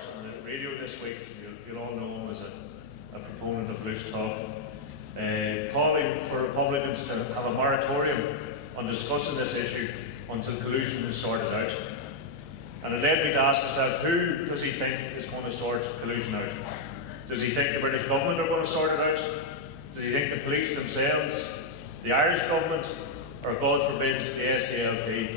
Bart on the radio this week. You'll all know him as a proponent of loose talk, calling for Republicans to have a moratorium on discussing this issue until collusion is sorted out. And it led me to ask myself, who does he think is going to sort collusion out? Does he think the British government are going to sort it out? Does he think the police themselves, the Irish government, or God forbid, the SDLP?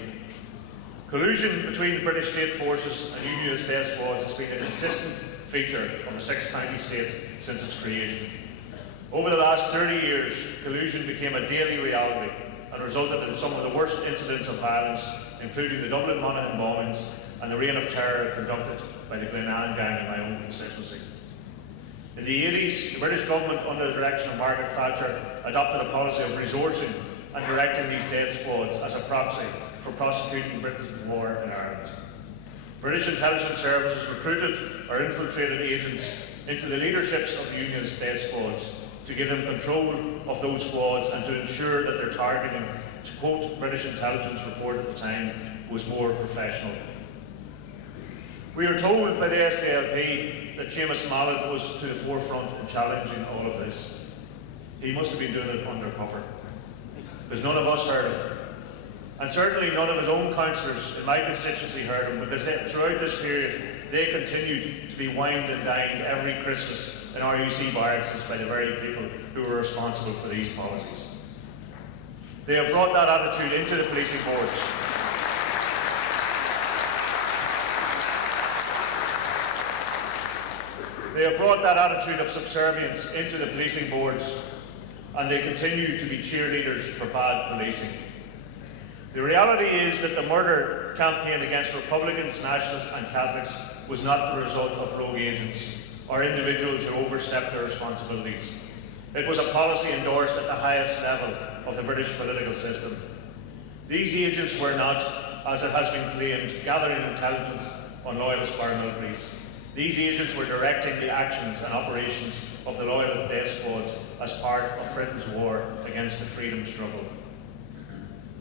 Collusion between the British state forces and Unionist death squads has been a consistent feature of the six-county state since its creation. Over the last 30 years, collusion became a daily reality and resulted in some of the worst incidents of violence, including the Dublin Monaghan bombings and the reign of terror conducted by the Glenanne gang in my own constituency. In the 80s, the British government, under the direction of Margaret Thatcher, adopted a policy of resourcing and directing these death squads as a proxy for prosecuting Britain's war in Ireland. British intelligence services recruited or infiltrated agents into the leaderships of the Unionist death squads to give them control of those squads and to ensure that their targeting, to quote British intelligence report at the time, was more professional. We are told by the SDLP that Seamus Mallet was to the forefront in challenging all of this. He must have been doing it undercover, because none of us heard him. And certainly none of his own councillors in my constituency heard him, because throughout this period they continued to be wined and dined every Christmas in RUC barracks by the very people who were responsible for these policies. They have brought that attitude into the policing boards. They have brought that attitude of subservience into the policing boards, and they continue to be cheerleaders for bad policing. The reality is that the murder campaign against Republicans, Nationalists and Catholics was not the result of rogue agents or individuals who overstepped their responsibilities. It was a policy endorsed at the highest level of the British political system. These agents were not, as it has been claimed, gathering intelligence on loyalist paramilitaries. These agents were directing the actions and operations of the loyalist death squads as part of Britain's war against the freedom struggle.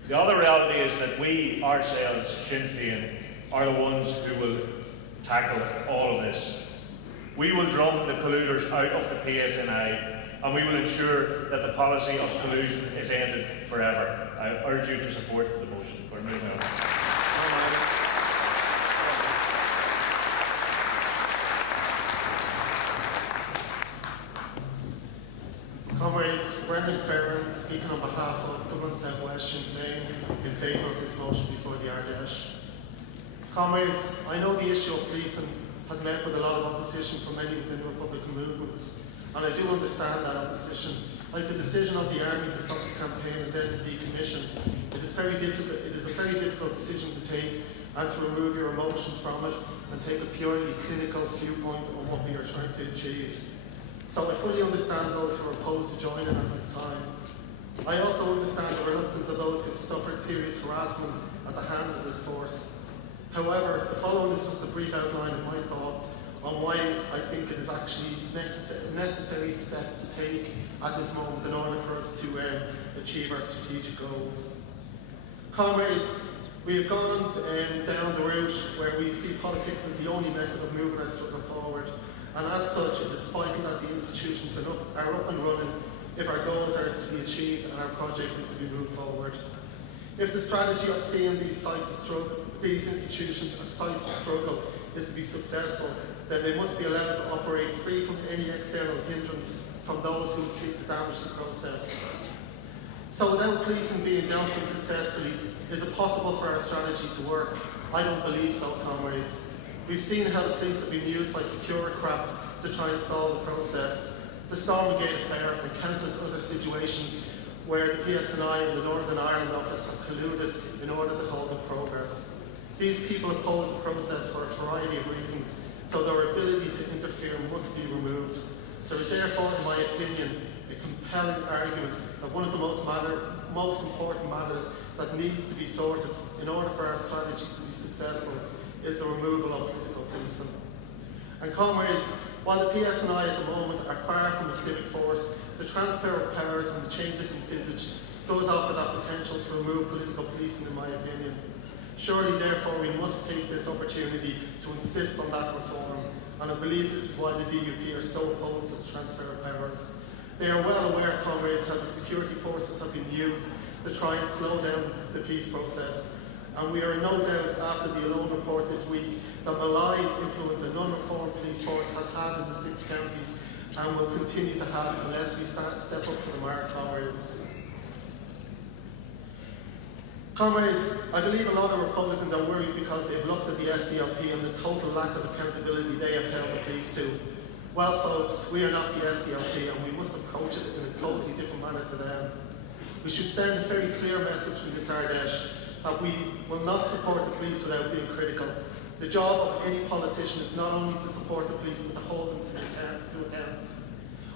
The other reality is that we ourselves, Sinn Féin, are the ones who will tackle all of this. We will drum the polluters out of the PSNI, and we will ensure that the policy of collusion is ended forever. I urge you to support the motion. We're moving on. Comrades, Brendan Farron speaking on behalf of Dublin South West Sinn Féin in favour of this motion before the Ard Fheis. Comrades, I know the issue of policing has met with a lot of opposition from many within the Republican movement, and I do understand that opposition. Like the decision of the Army to stop its campaign and then to decommission, it is a very difficult decision to take, and to remove your emotions from it and take a purely clinical viewpoint on what we are trying to achieve. So I fully understand those who are opposed to joining at this time. I also understand the reluctance of those who have suffered serious harassment at the hands of this force. However, the following is just a brief outline of my thoughts on why I think it is actually a necessary step to take at this moment in order for us to achieve our strategic goals. Comrades, we have gone down the route where we see politics as the only method of moving our struggle forward. And as such, it is vital that the institutions are up and running if our goals are to be achieved and our project is to be moved forward. If the strategy of seeing these institutions as sites of struggle is to be successful, then they must be allowed to operate free from any external hindrance from those who would seek to damage the process. So without policing being dealt with successfully, is it possible for our strategy to work? I don't believe so, comrades. We've seen how the police have been used by securocrats to try and stall the process. The Stormgate affair and countless other situations where the PSNI and the Northern Ireland office have colluded in order to hold up progress. These people oppose the process for a variety of reasons, so their ability to interfere must be removed. There is therefore, in my opinion, a compelling argument that one of the most important matters that needs to be sorted in order for our strategy to be successful is the removal of political policing. And comrades, while the PSNI at the moment are far from a civic force, the transfer of powers and the changes envisaged does offer that potential to remove political policing, in my opinion. Surely, therefore, we must take this opportunity to insist on that reform, and I believe this is why the DUP are so opposed to the transfer of powers. They are well aware, comrades, how the security forces have been used to try and slow down the peace process, and we are in no doubt after the Alone report this week that malign influence a non-reformed police force has had in the 6 counties and will continue to have unless we step up to the mark, comrades. Comrades, I believe a lot of Republicans are worried because they've looked at the SDLP and the total lack of accountability they have held the police to. Well, folks, we are not the SDLP and we must approach it in a totally different manner to them. We should send a very clear message from this Ardesh that we will not support the police without being critical. The job of any politician is not only to support the police but to hold them to account.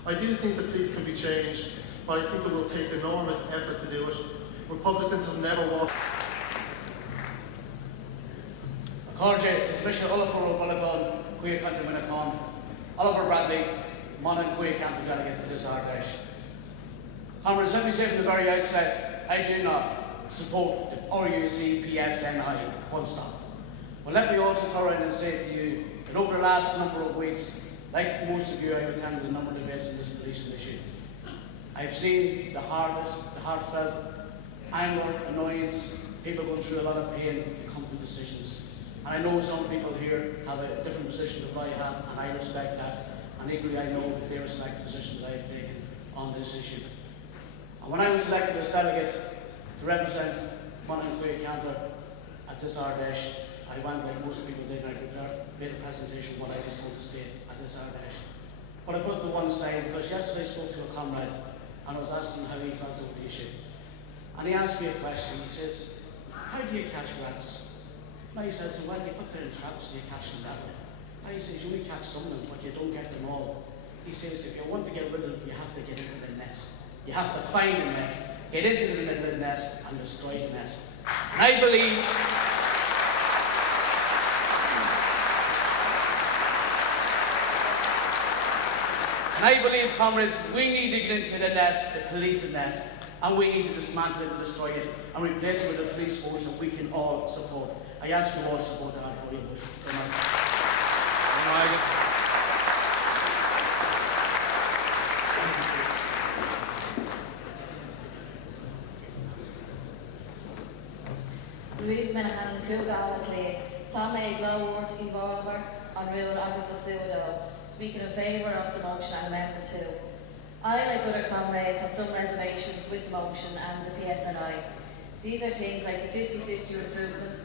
I do think the police can be changed, but I think it will take enormous effort to do it. Republicans have never walked. Cordial, especially Oliver O'Bulagan, Queer Country Minacon, Oliver Bradley, Monaghan Queer County delegate to this Ardesh. Comrades, let me say from the very outset, I do not support the RUC PSNI, full stop. But let me also turn around and say to you that over the last number of weeks, like most of you, I've attended a number of debates on this policing issue. I've seen the heartfelt anger, annoyance, people going through a lot of pain to come to decisions. And I know some people here have a different position to what I have, and I respect that. And equally, I know that they respect the position that I've taken on this issue. And when I was selected as delegate to represent Monaghan Queer County at this Ardesh, I went like most people did, and I made a presentation of what I was going to state at this Ardesh. But I put it to one side because yesterday I spoke to a comrade and I was asking him how he felt over the issue. And he asked me a question. He says, how do you catch rats? And I said to him, well, you put them in traps and you catch them that way. And he says, you only catch some of them, but you don't get them all. He says, if you want to get rid of them, you have to get into the nest. You have to find the nest, get into the middle of the nest, and destroy the nest. And I believe comrades, we need to get into the nest, the policing nest, and we need to dismantle it and destroy it and replace it with a police force that we can all support. I ask you all to support the Ard Fheis motion. Louise Minahan Kuga Clery, Tommy Glowworth Evolver, on Rule August Sudo, speaking in favour of the motion and Amendment 2. I, like other comrades, have some reservations with the motion and the PSNI. These are things like the 50-50 recruitment,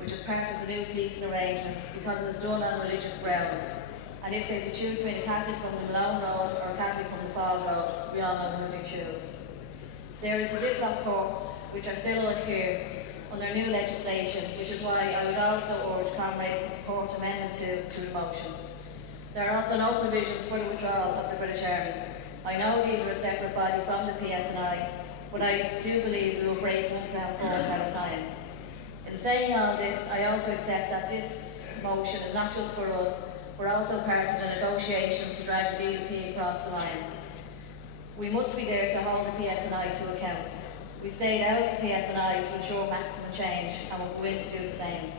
which is part of the new policing arrangements because it is done on religious grounds. And if they have to choose between a Catholic from the Malone Road or a Catholic from the Falls Road, we all know who they choose. There is the deadlock courts, which are still out here under new legislation, which is why I would also urge comrades to support Amendment 2 to the motion. There are also no provisions for the withdrawal of the British Army. I know these are a separate body from the PSNI, but I do believe we will break one force at a time. In saying all this, I also accept that this motion is not just for us, we're also part of the negotiations to drag the DUP across the line. We must be there to hold the PSNI to account. We stayed out of the PSNI to ensure maximum change and will go in to do the same.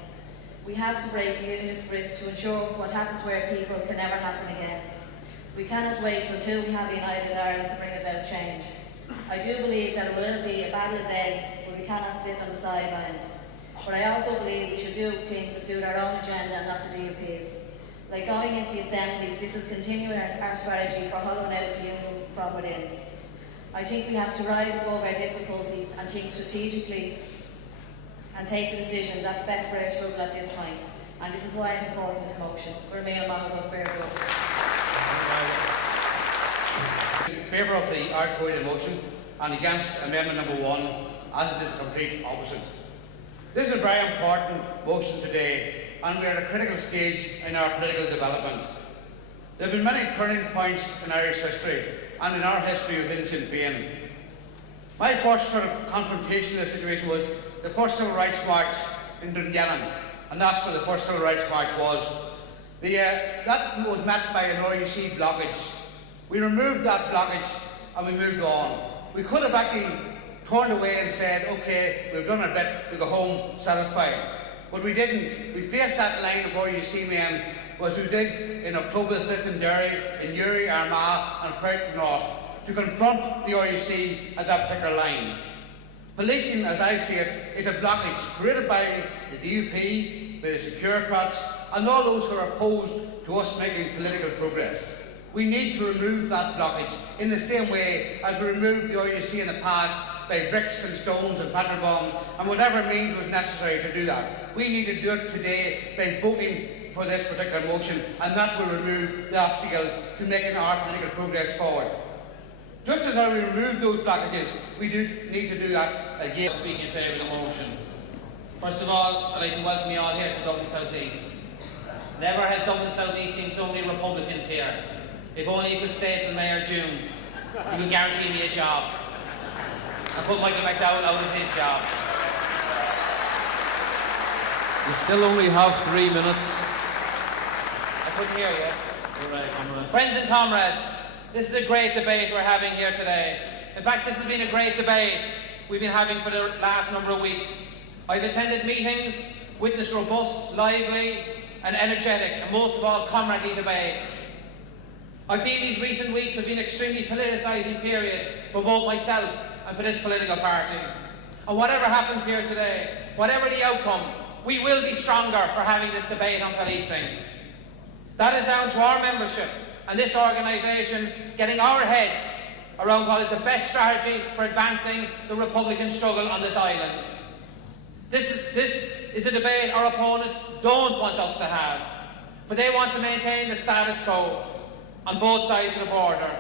We have to break the unionist grip to ensure what happens where people can never happen again. We cannot wait until we have a united Ireland to bring about change. I do believe that it will be a battle a day where we cannot sit on the sidelines. But I also believe we should do things to suit our own agenda and not the DUP's. Like going into the Assembly, this is continuing our strategy for hollowing out the union from within. I think we have to rise above our difficulties and think strategically and take the decision that's best for our struggle at this point. And this is why I'm supporting this motion. In favour of the Ard Fheis motion and against Amendment number 1, as it is the complete opposite. This is a very important motion today, and we are at a critical stage in our political development. There have been many turning points in Irish history and in our history within Sinn Féin. My first sort of confrontation in this situation was the first Civil Rights March in Dungannon, and that's where the first Civil Rights March was. That was met by an RUC blockage. We removed that blockage and we moved on. We could have actually turned away and said, okay, we've done our bit, we go home satisfied. but we didn't. We faced that line of RUC men as we did in October the 5th in Derry, in Newry, Armagh and Prout North to confront the RUC at that particular line. Policing, as I see it, is a blockage created by the DUP, by the securocrats and all those who are opposed to us making political progress. We need to remove that blockage in the same way as we removed the RUC in the past by bricks and stones and petrol bombs and whatever means was necessary to do that. We need to do it today by voting for this particular motion, and that will remove the obstacle to making our political progress forward. Just as how we remove those blockages, we do need to do that again. Speaking in favour of the motion. First of all, I'd like to welcome you all here to Dublin South East. Never has Dublin South East seen so many Republicans here. If only you could stay till May or June, you would guarantee me a job. And put Michael McDowell out of his job. You still only have 3 minutes. I couldn't hear you. All right. Friends and comrades, this is a great debate we're having here today. In fact, this has been a great debate we've been having for the last number of weeks. I've attended meetings, witnessed robust, lively and energetic, and most of all, comradely debates. I feel these recent weeks have been an extremely politicising period for both myself and for this political party. And whatever happens here today, whatever the outcome, we will be stronger for having this debate on policing. That is down to our membership and this organisation getting our heads around what is the best strategy for advancing the Republican struggle on this island. This is a debate our opponents don't want us to have, for they want to maintain the status quo on both sides of the border.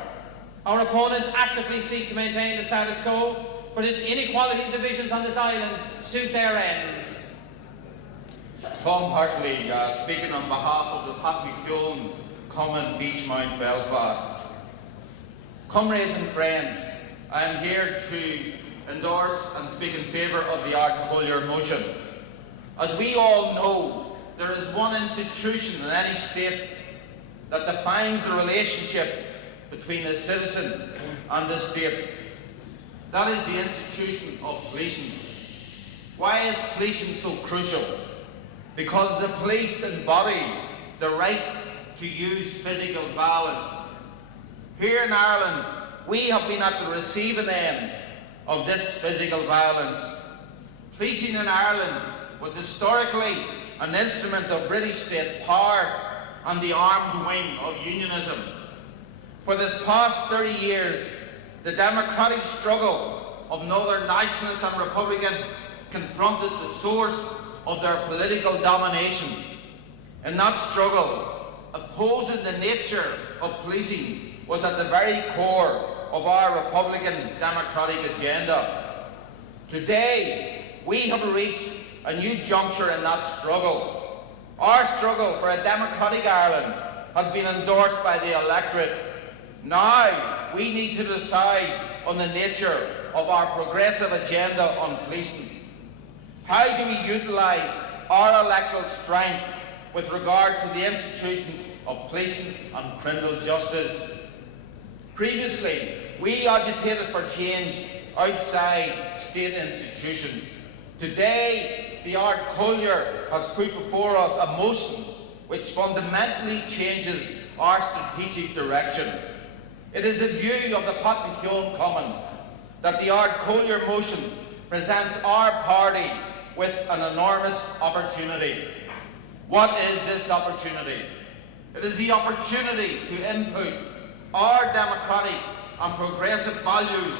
Our opponents actively seek to maintain the status quo, for the inequality and divisions on this island suit their ends. Tom Hartley, speaking on behalf of the Patmacune Common Beachmount Belfast. Comrades and friends, I am here to endorse and speak in favour of the Ard Fheis motion. As we all know, there is one institution in any state that defines the relationship between the citizen and the state. That is the institution of policing. Why is policing so crucial? Because the police embody the right to use physical violence. Here in Ireland, we have been at the receiving end of this physical violence. Policing in Ireland was historically an instrument of British state power and the armed wing of unionism. For this past 30 years, the democratic struggle of Northern nationalists and Republicans confronted the source of their political domination. In that struggle, opposing the nature of policing was at the very core of our Republican democratic agenda. Today, we have reached a new juncture in that struggle. Our struggle for a democratic Ireland has been endorsed by the electorate. Now, we need to decide on the nature of our progressive agenda on policing. How do we utilise our electoral strength with regard to the institutions of policing and criminal justice? Previously, we agitated for change outside state institutions. Today, the Ard Fheis has put before us a motion which fundamentally changes our strategic direction. It is a view of the Patmacune Common that the Ard Fheis motion presents our party with an enormous opportunity. What is this opportunity? It is the opportunity to input our democratic and progressive values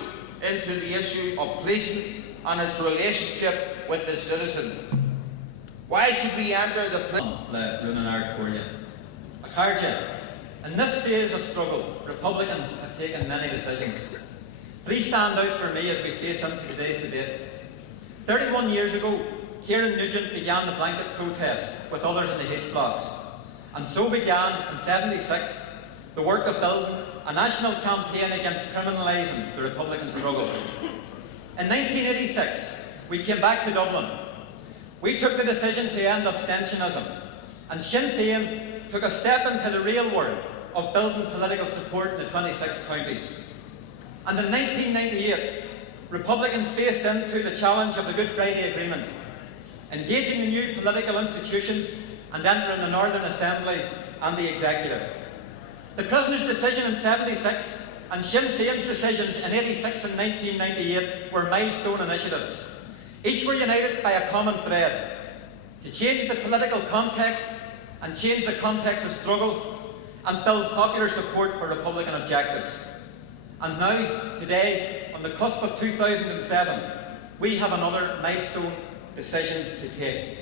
into the issue of policing and its relationship with the citizen. Why should we enter the In this phase of struggle, Republicans have taken many decisions. Three stand out for me as we face into today's debate. 31 years ago, Kieran Nugent began the blanket protest with others in the H blocks. And so began, in '76, the work of building a national campaign against criminalising the Republican struggle. In 1986, we came back to Dublin. We took the decision to end abstentionism, and Sinn Féin took a step into the real world of building political support in the 26 counties. And in 1998, Republicans faced into the challenge of the Good Friday Agreement. engaging the new political institutions and entering the Northern Assembly and the Executive. The prisoners' decision in 76 and Sinn Féin's decisions in 86 and 1998 were milestone initiatives. Each were united by a common thread: to change the political context and change the context of struggle and build popular support for Republican objectives. And now, today, on the cusp of 2007, we have another milestone decision to take.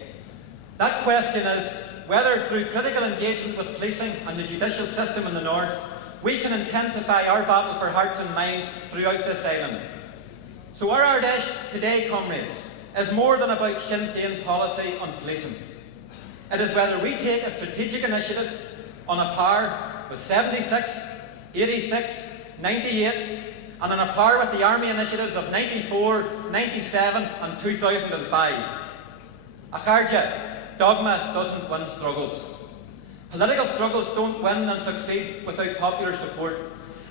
That question is whether, through critical engagement with policing and the judicial system in the North, we can intensify our battle for hearts and minds throughout this island. So our Ard Fheis today, comrades, is more than about Sinn Féin policy on policing. It is whether we take a strategic initiative on a par with 76, 86, 98, and on a par with the Army initiatives of 94, 97 and 2005. Acharja, dogma doesn't win struggles. Political struggles don't win and succeed without popular support,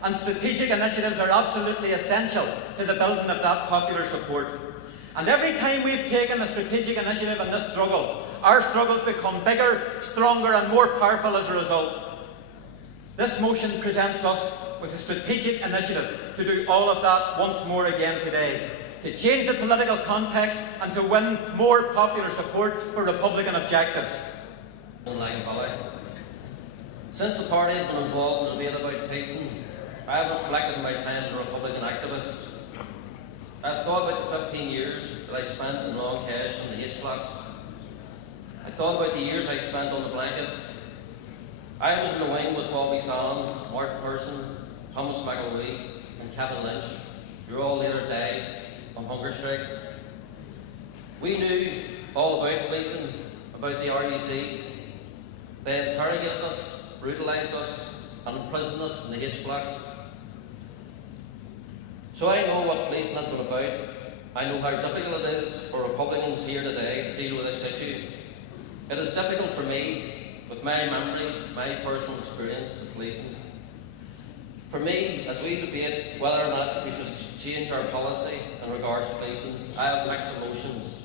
and strategic initiatives are absolutely essential to the building of that popular support. And every time we've taken a strategic initiative in this struggle, our struggles become bigger, stronger and more powerful as a result. This motion presents us with a strategic initiative to do all of that once more again today, to change the political context and to win more popular support for Republican objectives. Since the party has been involved in the debate about policing, I have reflected on my time as a Republican activist. I have thought about the 15 years that I spent in long cash on the H-blocks. I thought about the years I spent on the blanket. I was in the wing with Bobby Sands, Mark Person, Thomas McElwee and Kevin Lynch, who all later died on hunger strike. We knew all about policing, about the RUC. They interrogated us, brutalised us and imprisoned us in the H-blocks. So I know what policing has been about. I know how difficult it is for Republicans here today to deal with this issue. It is difficult for me, with my memories, my personal experience of policing. For me, as we debate whether or not we should change our policy in regards to policing, I have mixed emotions.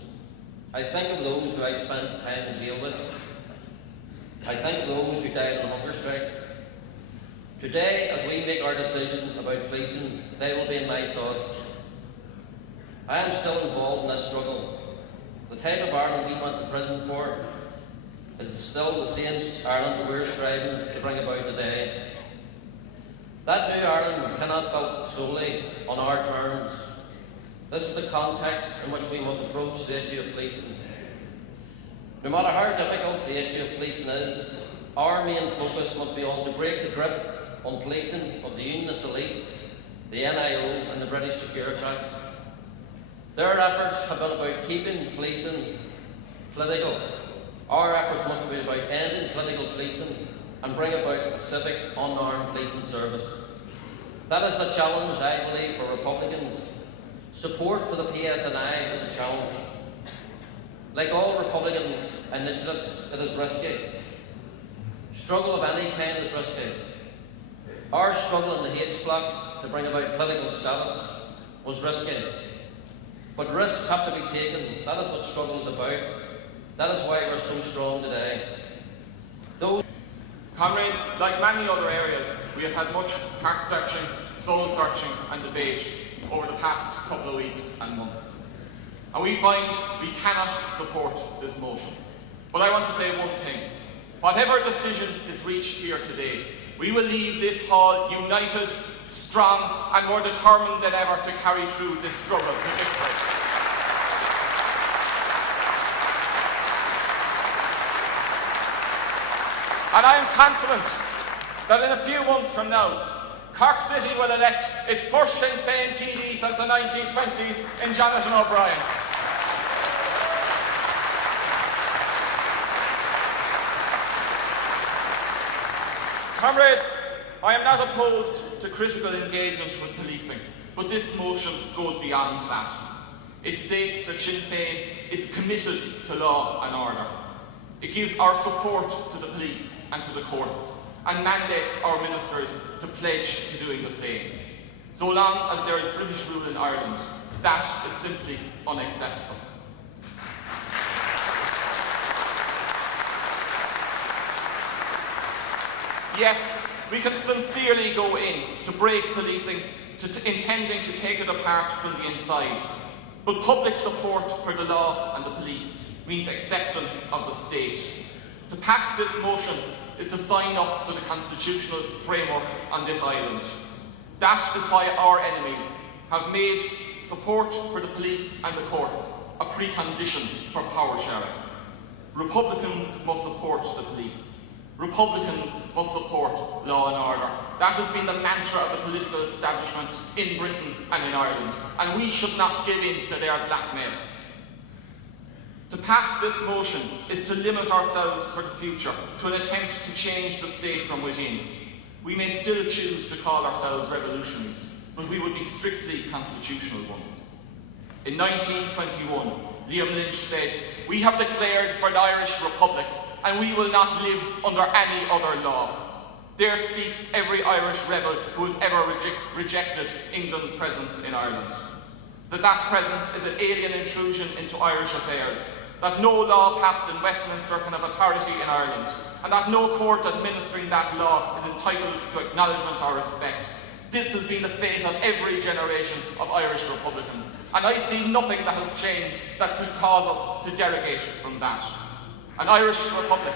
I think of those who I spent time in jail with. I think of those who died on hunger strike. Today, as we make our decision about policing, they will be in my thoughts. I am still involved in this struggle. The type of Ireland we went to prison for is still the same Ireland we're striving to bring about today. That new Ireland cannot be built solely on our terms. This is the context in which we must approach the issue of policing. No matter how difficult the issue of policing is, our main focus must be on to break the grip on policing of the unionist elite, the NIO and the British bureaucrats. Their efforts have been about keeping policing political. Our efforts must be about ending political policing and bring about a civic, unarmed policing service. That is the challenge, I believe, for Republicans. Support for the PSNI is a challenge. Like all Republican initiatives, it is risky. Struggle of any kind is risky. Our struggle in the H-blocks to bring about political status was risky. But risks have to be taken. That is what struggle is about. That is why we're so strong today. Comrades, like many other areas, we have had much heart searching, soul searching and debate over the past couple of weeks and months. And we find we cannot support this motion. But I want to say one thing. Whatever decision is reached here today, we will leave this hall united, strong and more determined than ever to carry through this struggle to victory. And I am confident that in a few months from now, Cork City will elect its first Sinn Féin TD since the 1920s in Jonathan O'Brien. Comrades, I am not opposed to critical engagement with policing, but this motion goes beyond that. It states that Sinn Féin is committed to law and order. It gives our support to the police and to the courts, and mandates our ministers to pledge to doing the same. So long as there is British rule in Ireland, that is simply unacceptable. Yes, we can sincerely go in to break policing, intending to take it apart from the inside. But public support for the law and the police means acceptance of the state. To pass this motion is to sign up to the constitutional framework on this island. That is why our enemies have made support for the police and the courts a precondition for power sharing. Republicans must support the police. Republicans must support law and order. That has been the mantra of the political establishment in Britain and in Ireland, and we should not give in to their blackmail. To pass this motion is to limit ourselves for the future to an attempt to change the state from within. We may still choose to call ourselves revolutionaries, but we would be strictly constitutional ones. In 1921, Liam Lynch said, "We have declared for the Irish Republic, and we will not live under any other law." There speaks every Irish rebel who has ever rejected England's presence in Ireland. That presence is an alien intrusion into Irish affairs, that no law passed in Westminster can have authority in Ireland, and that no court administering that law is entitled to acknowledgement or respect. This has been the fate of every generation of Irish Republicans, and I see nothing that has changed that could cause us to derogate from that. An Irish Republic.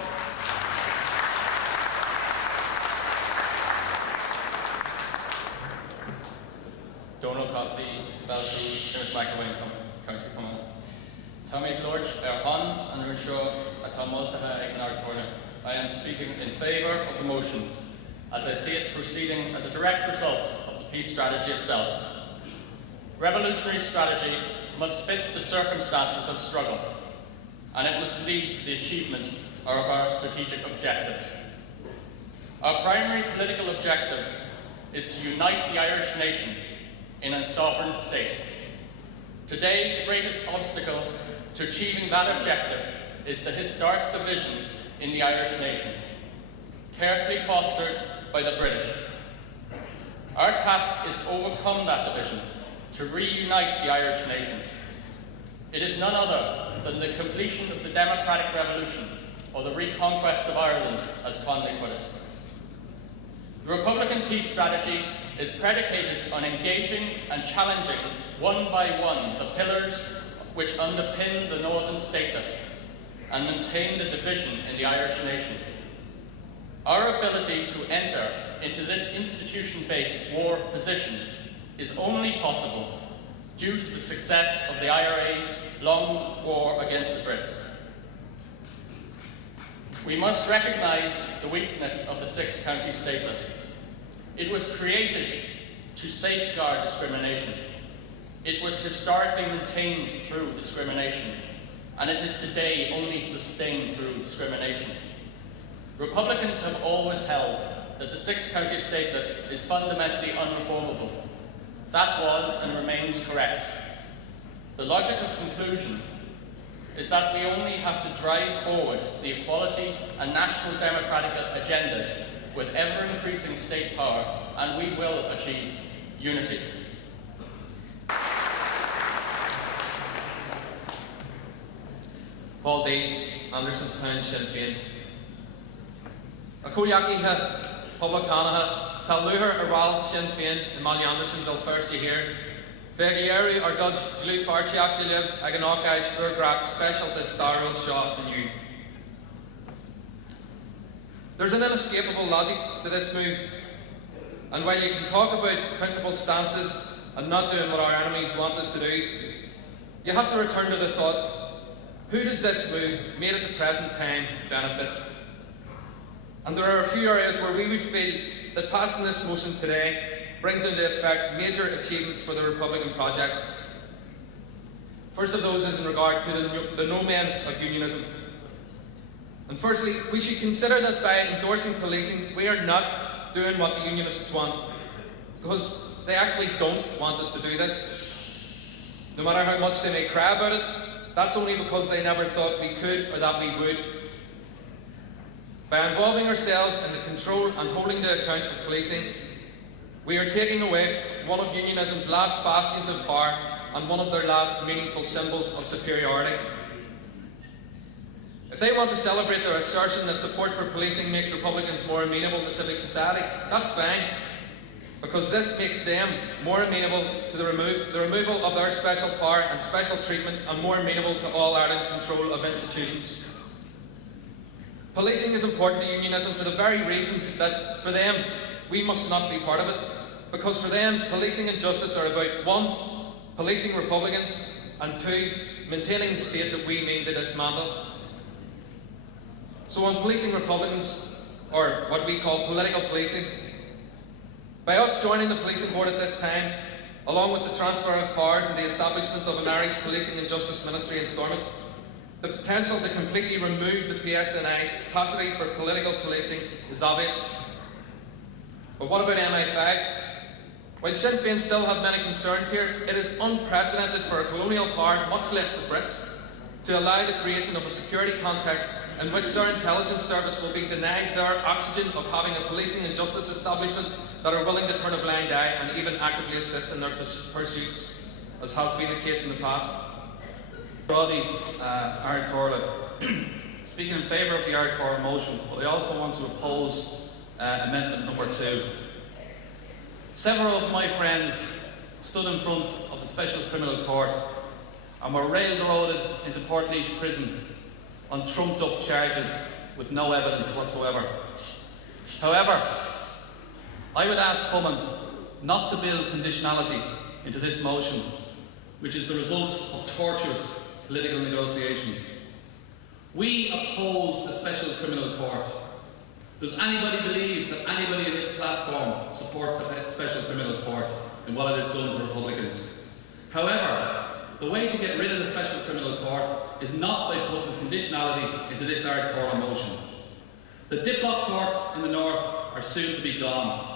Donald Coffey, Belfast, Innismacaway, County Common. Tommy Lorch, Erhan, and Runshaw, Atamultaha, in Ard Fheis. I am speaking in favour of the motion, as I see it proceeding as a direct result of the peace strategy itself. Revolutionary strategy must fit the circumstances of struggle, and it must lead to the achievement of our strategic objectives. Our primary political objective is to unite the Irish nation in a sovereign state. Today, the greatest obstacle to achieving that objective is the historic division in the Irish nation, carefully fostered by the British. Our task is to overcome that division, to reunite the Irish nation. It is none other than the completion of the democratic revolution, or the reconquest of Ireland, as Conley put it. The Republican peace strategy is predicated on engaging and challenging one by one the pillars which underpin the Northern Statelet and maintain the division in the Irish nation. Our ability to enter into this institution-based war of position is only possible due to the success of the IRA's long war against the Brits. We must recognise the weakness of the six-county statelet. It was created to safeguard discrimination. It was historically maintained through discrimination, and it is today only sustained through discrimination. Republicans have always held that the six-county statelet is fundamentally unreformable. That was and remains correct. The logical conclusion is that we only have to drive forward the equality and national democratic agendas with ever-increasing state power, and we will achieve unity. Paul Deeds, Andersonstown, Sinn Féin. Akoliaki Public Tanaha, Taluher Aral, Sinn Féin, and Mali Andersonville first you hear. Veglieri or Dodge Dlu Fartiak to live, Aganokaj, Urgrak, Special to Starrel Shaw and you. There's an inescapable logic to this move, and while you can talk about principled stances and not doing what our enemies want us to do, you have to return to the thought, who does this move, made at the present time, benefit? And there are a few areas where we would feel that passing this motion today brings into effect major achievements for the Republican project. First of those is in regard to the no men of unionism. And firstly, we should consider that by endorsing policing, we are not doing what the unionists want, because they actually don't want us to do this. No matter how much they may cry about it, that's only because they never thought we could or that we would. By involving ourselves in the control and holding to account of policing, we are taking away one of unionism's last bastions of power and one of their last meaningful symbols of superiority. If they want to celebrate their assertion that support for policing makes Republicans more amenable to civic society, that's fine, because this makes them more amenable to the removal of their special power and special treatment, and more amenable to all Ireland control of institutions. Policing is important to unionism for the very reasons that, for them, we must not be part of it. Because for them, policing and justice are about 1. Policing Republicans, and 2. Maintaining the state that we mean to dismantle. So on policing Republicans, or what we call political policing, by us joining the policing board at this time, along with the transfer of powers and the establishment of an Irish Policing and Justice Ministry in Stormont, the potential to completely remove the PSNI's capacity for political policing is obvious. But what about MI5? While Sinn Féin still have many concerns here, it is unprecedented for a colonial power, much less the Brits, to allow the creation of a security context in which their intelligence service will be denied their oxygen of having a policing and justice establishment that are willing to turn a blind eye and even actively assist in their pursuits, as has been the case in the past. Roddy, Ard Fheis, speaking in favour of the Ard Fheis motion, but I also want to oppose amendment number 2. Several of my friends stood in front of the Special Criminal Court and were railroaded into Portlaoise prison on trumped up charges with no evidence whatsoever. However, I would ask Cumann not to build conditionality into this motion, which is the result of tortuous political negotiations. We oppose the Special Criminal Court. Does anybody believe that anybody in this platform supports the Special Criminal Court and what it has done to Republicans? However, the way to get rid of the Special Criminal Court is not by putting conditionality into this Ard Fheis motion. The diplock courts in the north are soon to be gone.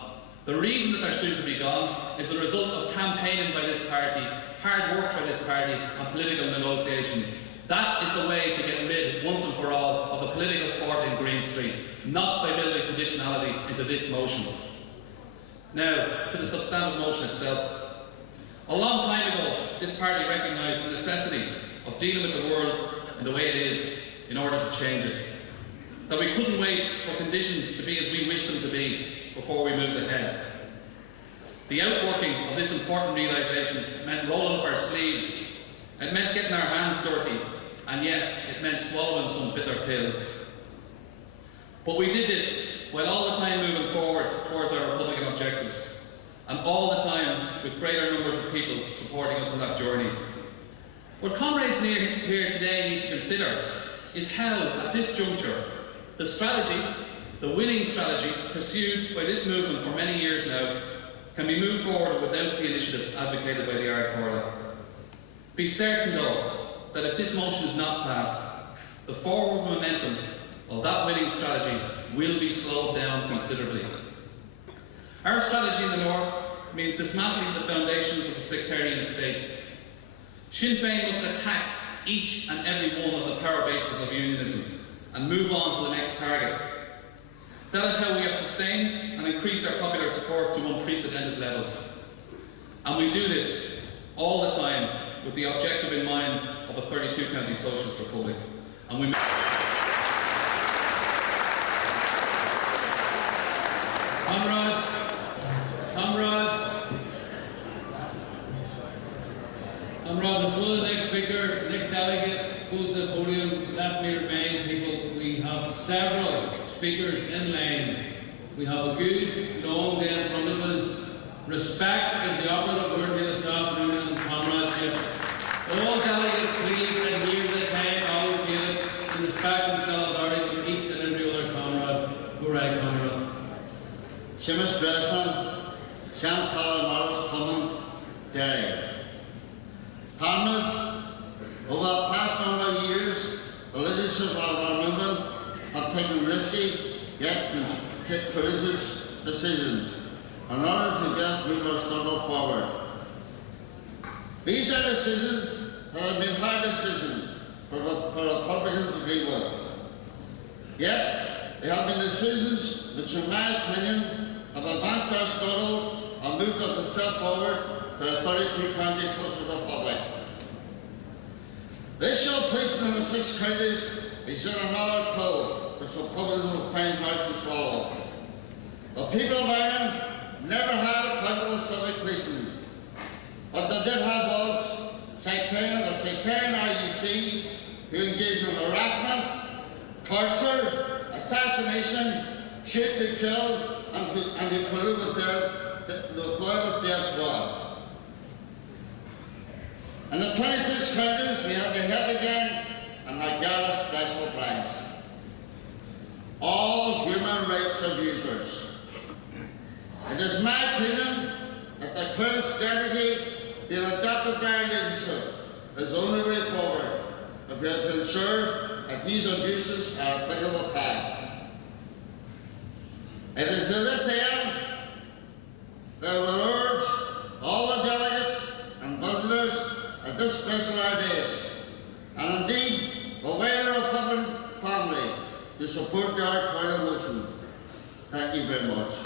The reason that they're soon to be gone is the result of campaigning by this party, hard work by this party, and political negotiations. That is the way to get rid, once and for all, of the political court in Green Street, not by building conditionality into this motion. Now, to the substantive motion itself. A long time ago, this party recognised the necessity of dealing with the world in the way it is in order to change it. That we couldn't wait for conditions to be as we wish them to be before we moved ahead. The outworking of this important realisation meant rolling up our sleeves. It meant getting our hands dirty. And yes, it meant swallowing some bitter pills. But we did this while all the time moving forward towards our Republican objectives, and all the time with greater numbers of people supporting us on that journey. What comrades here today need to consider is how, at this juncture, the strategy, the winning strategy pursued by this movement for many years now, can be moved forward without the initiative advocated by the Ard Fheis. Be certain, though, that if this motion is not passed, the forward momentum of that winning strategy will be slowed down considerably. Our strategy in the north means dismantling the foundations of the sectarian state. Sinn Féin must attack each and every one of the power bases of unionism and move on to the next target. That is how we have sustained and increased our popular support to unprecedented levels. And we do this all the time with the objective in mind of a 32-county socialist republic. And we Comrades, before the next speaker, the next delegate goes to the podium, let me remind people we have several speakers in line. We have a good long day in front of us. Respect is the operative word here this afternoon, and comradeship. All delegates, please adhere to the time allocated in respect and solidarity with each and every other comrade. Go right, comrade. Seamus Bresson, Chantal Morris Cumann, Derry. Comrades, over the past number of years, the leadership of our movement have taken risky yet courageous decisions in order to best move our struggle forward. These are decisions that have been hard decisions for Republicans to agree with. Yet, they have been decisions which, in my opinion, have advanced our struggle and moved us a step forward to a 32-county socialist republic. The issue of policing in the 6 counties is yet another pill which the public will find hard to swallow. The people of Ireland never had accountable civic policing. What they did have was the sectarian IUC who engaged in harassment, torture, assassination, shoot to kill, and who colluded with the loyalist death squads. In the 26 counties, we had the Hit Again and Niagara Special Branch. All human rights abusers. It is my opinion that the current strategy being adopted by our leadership is the only way forward if we are to ensure that these abuses are a thing of the past. It is to this end that I will urge all the delegates and visitors at this special Ard Fheis, and indeed the wider Republican family, to support the Ard Fheis motion. Thank you very much. Just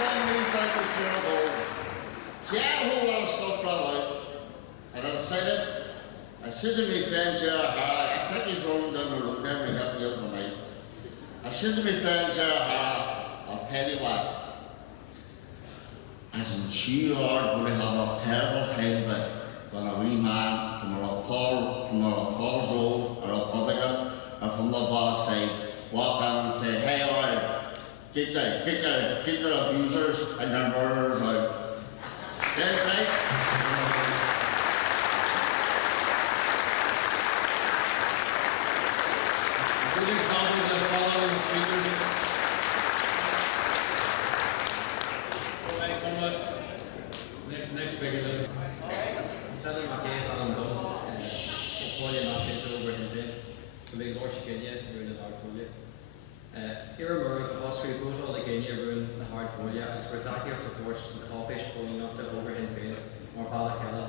one wee thing before I go. See, I had a whole lot of stuff brought out, and I decided, I said to my friend Gerard Hara, I think he's rolling down the road there, and he got me up tonight. I said to my friend Gerard Hara, I'll tell you what, isn't you are going to have a terrible time of it when a wee man from a Falls Road, a Republican, or from the backside, walk in and say, hey, Ard, get your abusers and your murderers out. That's right. Good examples of following speakers. Alright, come on. Next speaker then. I'm standing my case and I'm done. Hopefully not get over in bed. To make Lord Shigenya, you're in the Ard Fheis. Irremer of the hospital brutal again, ruin the hard Polia, as we're talking up the horse and coppish pulling up to over Sinn Féin, or Balakella.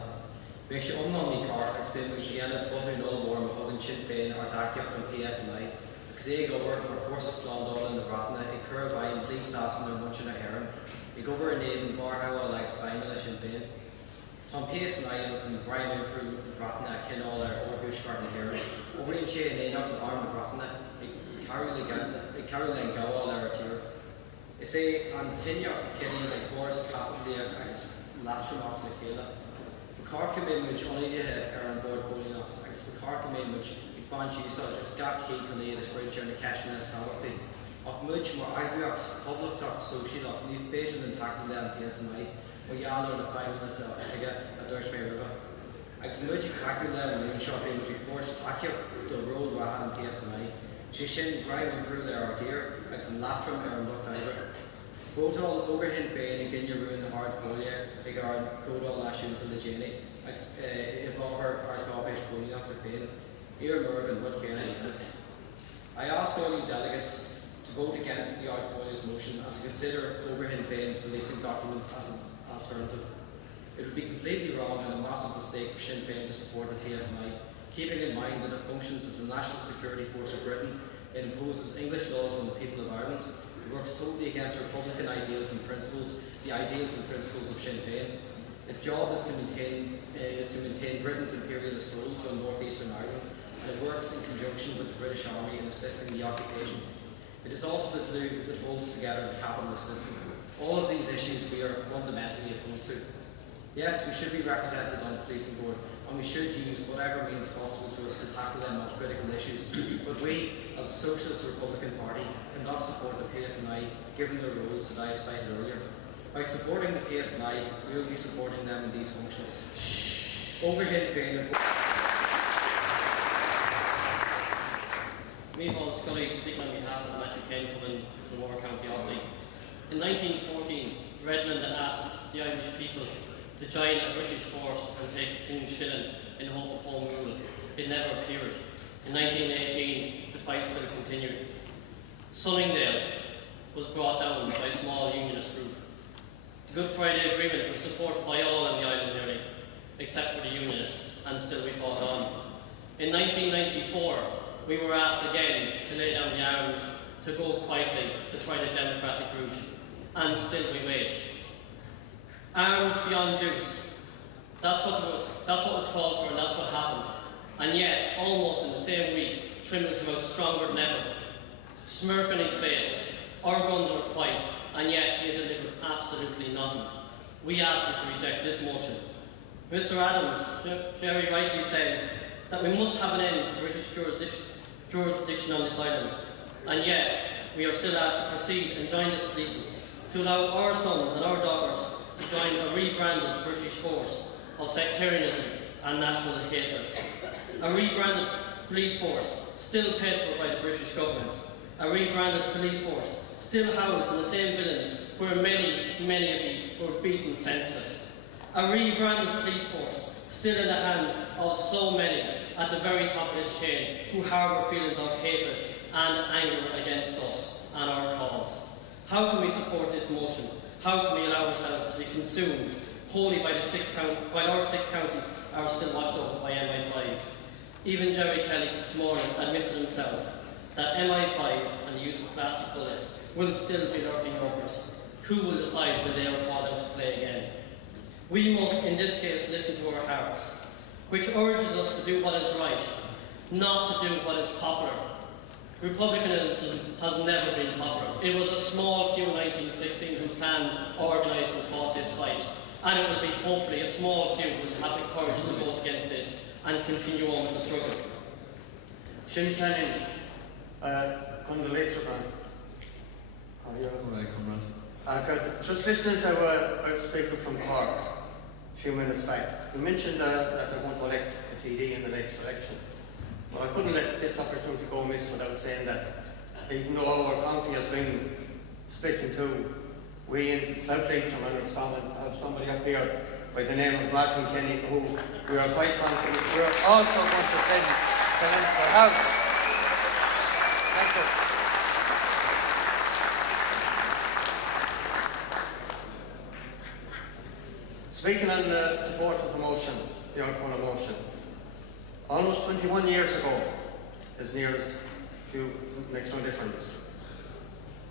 Make sure on me car, explain which again at Buffy no more, Mahogan Sinn Féin, or talking up to PSNI, because they go over, or forces Slondall in the Ratna, a curve I and please Sasson and much in a heron. They go over a name, Barhow, like Simon Sinn Féin. Tom PSNI and Brian Improved Ratna, ken all their or who's starting heron. Over in Shea and they knocked an arm of Ratna. Caroline Gowall there tier. I say Antinia Kenny the chorus captain there as Latcham off the Kayla. The car came in which only are on board holding up. I guess the car came in which the Banshee saw just got key can lay the spread and the cash in his penalty. Of much more I react public talk social up leave Beijing and tackle them PSNI or Yalo in the 5 minutes I get a Dutch River. I guess much tackle them and shopping which of course tackle the road Rahan PSNI. She shin Brian improve their idea, like some Latram or looked over. Go to all over Sinn Féin again you ruin the hard Polia, like our go to all lash into the Jenny. Involve our topic going up to Féin. Here Mervyn, what can I do? I ask all you delegates to vote against the Ard Fheis motion and to consider over Sinn Féin's releasing documents as an alternative. It would be completely wrong and a massive mistake for Sinn Féin to support the PSNI. Keeping in mind that it functions as the national security force of Britain, it imposes English laws on the people of Ireland, it works totally against Republican ideals and principles, the ideals and principles of Sinn Féin. Its job is to maintain Britain's imperialist rule to northeastern Ireland, and it works in conjunction with the British Army in assisting the occupation. It is also the glue that holds together the capitalist system. All of these issues we are fundamentally opposed to. Yes, we should be represented on the policing board, and we should use whatever means possible to us to tackle them most critical issues. But we, as a Socialist Republican Party, cannot support the PSNI given the rules that I have cited earlier. By supporting the PSNI, we will be supporting them in these functions. Over Sinn Féin. Micheál Scully, speaking on behalf of Matthew Kane from the Lower County Offaly. In 1914, Redmond asked the Irish people to join a British force and take the King's shilling in the hope of home rule. It never appeared. In 1918, the fight still continued. Sunningdale was brought down by a small unionist group. The Good Friday Agreement was supported by all on the island nearly, except for the unionists, and still we fought on. In 1994, we were asked again to lay down the arms, to go quietly, to try the democratic route, and still we wait. Arms beyond use. That's what was called for, and that's what happened. and yet, almost in the same week, Trimble came out stronger than ever. Smirk on his face, our guns were quiet, and yet he had delivered absolutely nothing. We asked him to reject this motion. Mr. Adams, Jerry rightly says that we must have an end to British jurisdiction on this island, and yet we are still asked to proceed and join this policeman, to allow our sons and our daughters to join a rebranded British force of sectarianism and national hatred. A rebranded police force still paid for by the British government. A rebranded police force still housed in the same buildings where many of you were beaten senseless. A rebranded police force still in the hands of so many at the very top of this chain who harbour feelings of hatred and anger against us and our cause. How can we support this motion? How can we allow ourselves to be consumed wholly by while our 6 counties are still watched over by MI5? Even Jerry Kelly this morning admitted himself that MI5 and the use of plastic bullets will still be lurking over us. Who will decide when they are called out to play again? We must, in this case, listen to our hearts, which urges us to do what is right, not to do what is popular. Republicanism has never been popular. It was a small few in 1916 who planned, organised and fought this fight. And it will be hopefully a small few who will have the courage to vote against this and continue on with the struggle. Sinn Féin, Condoleezza. Just listening to a speaker from Cork a few minutes back, who mentioned that they're going to elect a TD in the next election. Well, I couldn't let this opportunity go miss without saying that even though our county has been split in two, we in South Leitrim and Roscommon have somebody up here by the name of Martin Kenny, who we are quite confident we are also going to send to Leinster House. Thank you. Speaking on the support of the motion, the Ard Fheis motion, almost 21 years ago, as near as few makes no difference,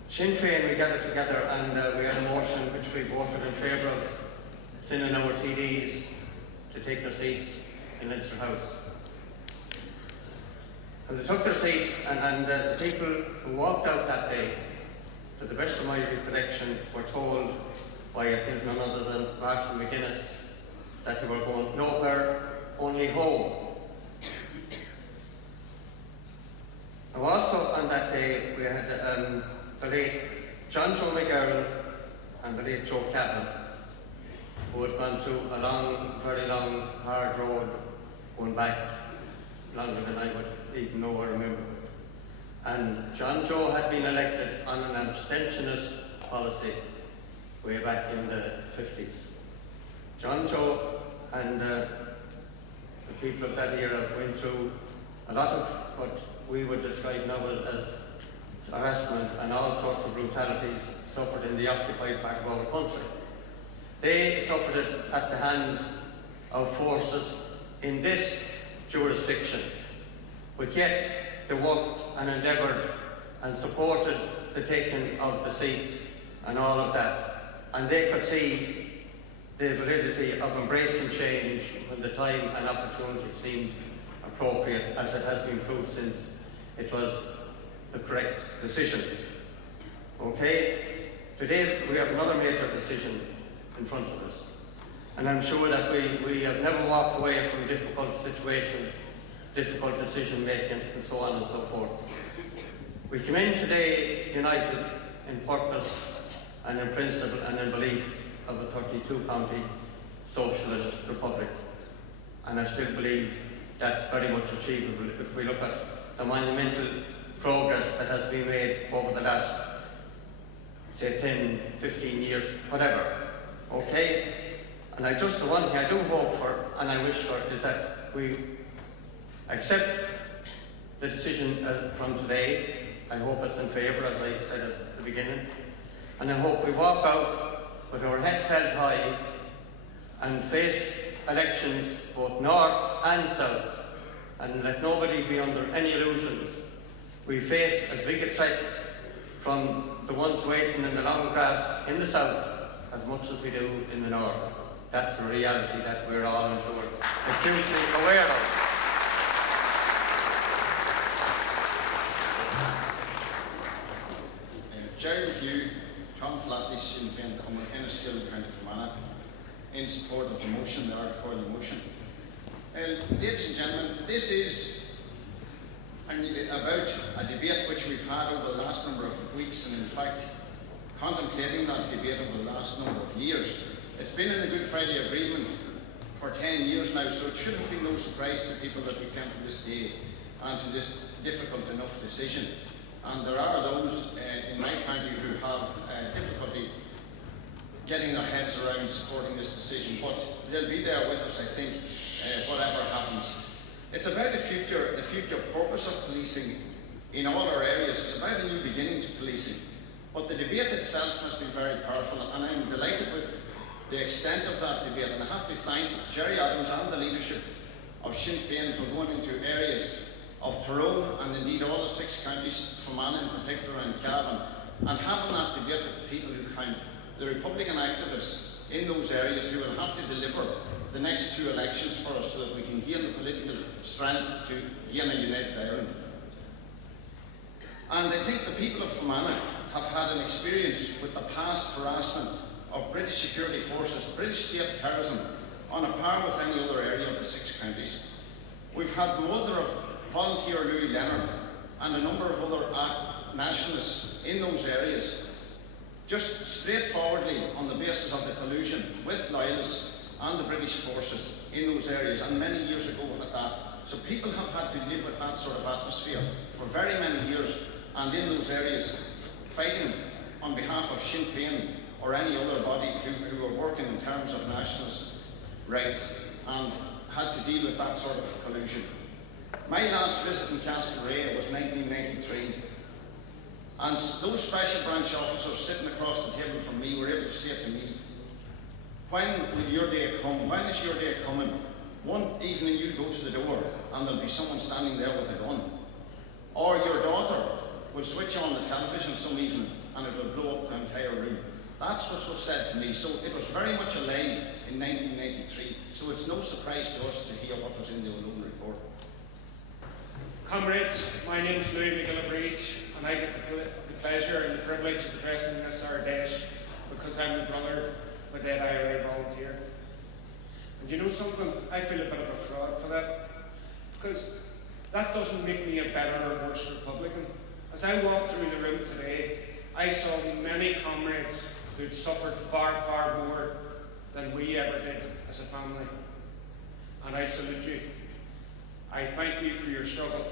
Sinn Féin, we gathered together and we had a motion which we voted in favour of sending our TDs to take their seats in Leinster House. And they took their seats, and the people who walked out that day, to the best of my recollection, were told by I think none other than Martin McGuinness that they were going nowhere, only home. Now also on that day we had the late John Joe McGarrell and the late Joe Cavan, who had gone through a long, very long, hard road, going back longer than I would even know or remember. And John Joe had been elected on an abstentionist policy way back in the 50s. John Joe and the people of that era went through a lot of what we would describe now as harassment and all sorts of brutalities suffered in the occupied part of our country. They suffered it at the hands of forces in this jurisdiction, but yet they worked and endeavoured and supported the taking of the seats and all of that. And they could see the validity of embracing change when the time and opportunity seemed appropriate, as it has been proved since it was the correct decision. Okay, today we have another major decision in front of us. And I'm sure that we have never walked away from difficult situations, difficult decision making, and so on and so forth. We come in today united in purpose and in principle and in belief of a 32-county socialist republic. And I still believe that's very much achievable if we look at the monumental progress that has been made over the last, say, 10, 15 years, whatever. Okay? And the one thing I do hope for and I wish for is that we accept the decision from today. I hope it's in favour, as I said at the beginning. And I hope we walk out with our heads held high and face elections both north and south, and let nobody be under any illusions. We face as big a threat from the ones waiting in the long grass in the south as much as we do in the north. That's a reality that we're all, I'm sure, acutely aware of. Enniskillen, County Fermanagh, in support of the motion, the Ard Fheis motion. Ladies and gentlemen, this is about a debate which we've had over the last number of weeks, and in fact, contemplating that debate over the last number of years. It's been in the Good Friday Agreement for 10 years now, so it should have been no surprise to people that we came to this day and to this difficult enough decision. And there are those in my county who have difficulty getting their heads around supporting this decision, but they'll be there with us, I think, whatever happens. It's about the future purpose of policing in all our areas. It's about a new beginning to policing. But the debate itself has been very powerful, and I'm delighted with the extent of that debate. And I have to thank Gerry Adams and the leadership of Sinn Féin for going into areas of Tyrone and indeed all the 6 counties, Fermanagh in particular and Cavan, and having that debate with the people who count, the Republican activists in those areas who will have to deliver the next 2 elections for us so that we can gain the political strength to gain a united Ireland. And I think the people of Fermanagh have had an experience with the past harassment of British security forces, British state terrorism, on a par with any other area of the 6 counties. We've had the murder of volunteer Louis Leonard and a number of other nationalists in those areas, just straightforwardly on the basis of the collusion with loyalists and the British forces in those areas, and many years ago at that. So people have had to live with that sort of atmosphere for very many years, and in those areas fighting on behalf of Sinn Féin or any other body who are working in terms of nationalist rights, and had to deal with that sort of collusion. My last visit in Clery was 1993, and those special branch officers sitting across the table from me were able to say to me, when will your day come? When is your day coming? One evening you'll go to the door and there'll be someone standing there with a gun. Or your daughter will switch on the television some evening and it will blow up the entire room. That's what was said to me. So it was very much alive in 1983. So it's no surprise to us to hear what was in the O'Loughlin report. Comrades, my name is Louis McGillivray, and I get the pleasure and the privilege of addressing this Ard Fheis because I'm the brother of a dead IRA volunteer. And you know something? I feel a bit of a fraud for that, because that doesn't make me a better or worse Republican. As I walked through the room today, I saw many comrades who'd suffered far, far more than we ever did as a family. And I salute you. I thank you for your struggle.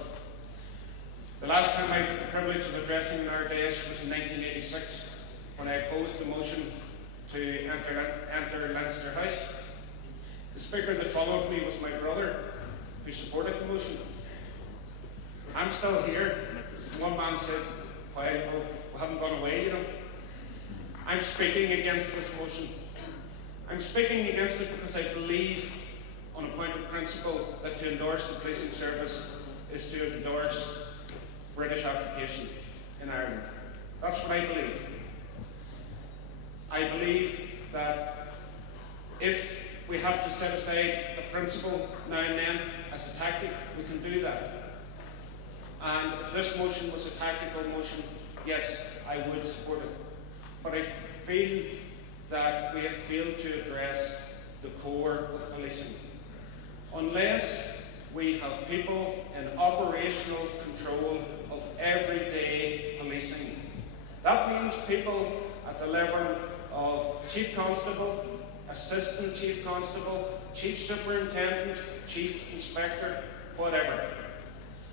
The last time I had the privilege of addressing the Ard Fheis was in 1986, when I opposed the motion to enter Leinster House. The speaker that followed me was my brother, who supported the motion. I'm still here. One man said, "Why, we haven't gone away, you know." I'm speaking against this motion. I'm speaking against it because I believe, on a point of principle, that to endorse the policing service is to endorse British occupation in Ireland. That's what I believe. I believe that if we have to set aside a principle now and then as a tactic, we can do that. And if this motion was a tactical motion, yes, I would support it. But I feel that we have failed to address the core of policing. Unless we have people in operational control of everyday policing. That means people at the level of Chief Constable, Assistant Chief Constable, Chief Superintendent, Chief Inspector, whatever.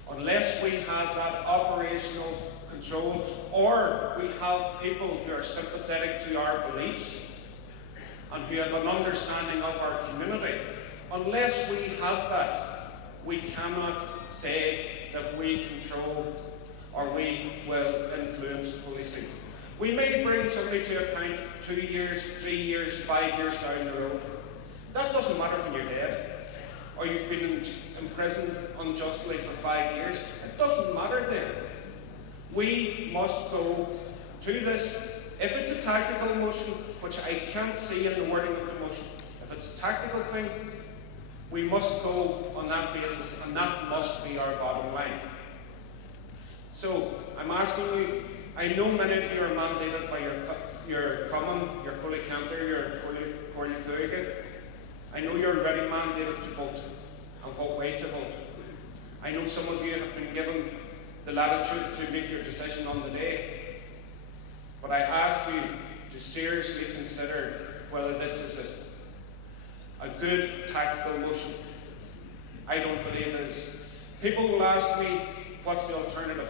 Unless we have that operational control, or we have people who are sympathetic to our beliefs and who have an understanding of our community, unless we have that, we cannot say that we control or we will influence policing. We may bring somebody to account 2 years, 3 years, 5 years down the road. That doesn't matter when you're dead, or you've been imprisoned unjustly for 5 years. It doesn't matter then. We must go to this. If it's a tactical motion, which I can't see in the wording of the motion, if it's a tactical thing, we must go on that basis, and that must be our bottom line. So, I'm asking you, I know many of you are mandated by your you're coming, you're fully counter, you're fully Kuiga. I know you're already mandated to vote and what way to vote. I know some of you have been given the latitude to make your decision on the day. But I ask you to seriously consider whether this is a good tactical motion. I don't believe it is. People will ask me, what's the alternative?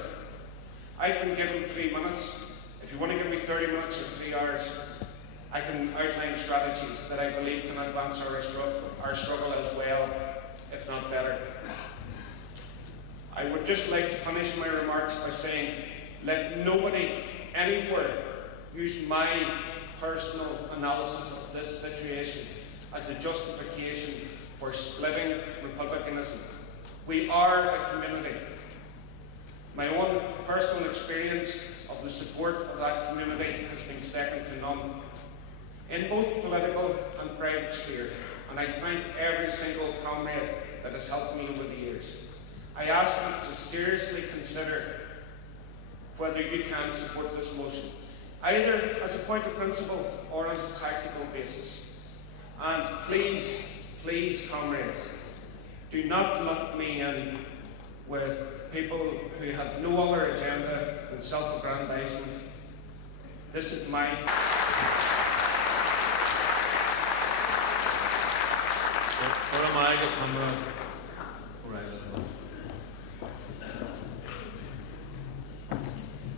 I've been given 3 minutes. If you want to give me 30 minutes or 3 hours, I can outline strategies that I believe can advance our struggle as well, if not better. I would just like to finish my remarks by saying, let nobody anywhere use my personal analysis of this situation as a justification for splitting republicanism. We are a community. My own personal experience of the support of that community has been second to none, in both political and private sphere, and I thank every single comrade that has helped me over the years. I ask you to seriously consider whether you can support this motion, either as a point of principle or on a tactical basis. And please, please, comrades, do not lump me in with people who have no other agenda than self-aggrandizement. This is my...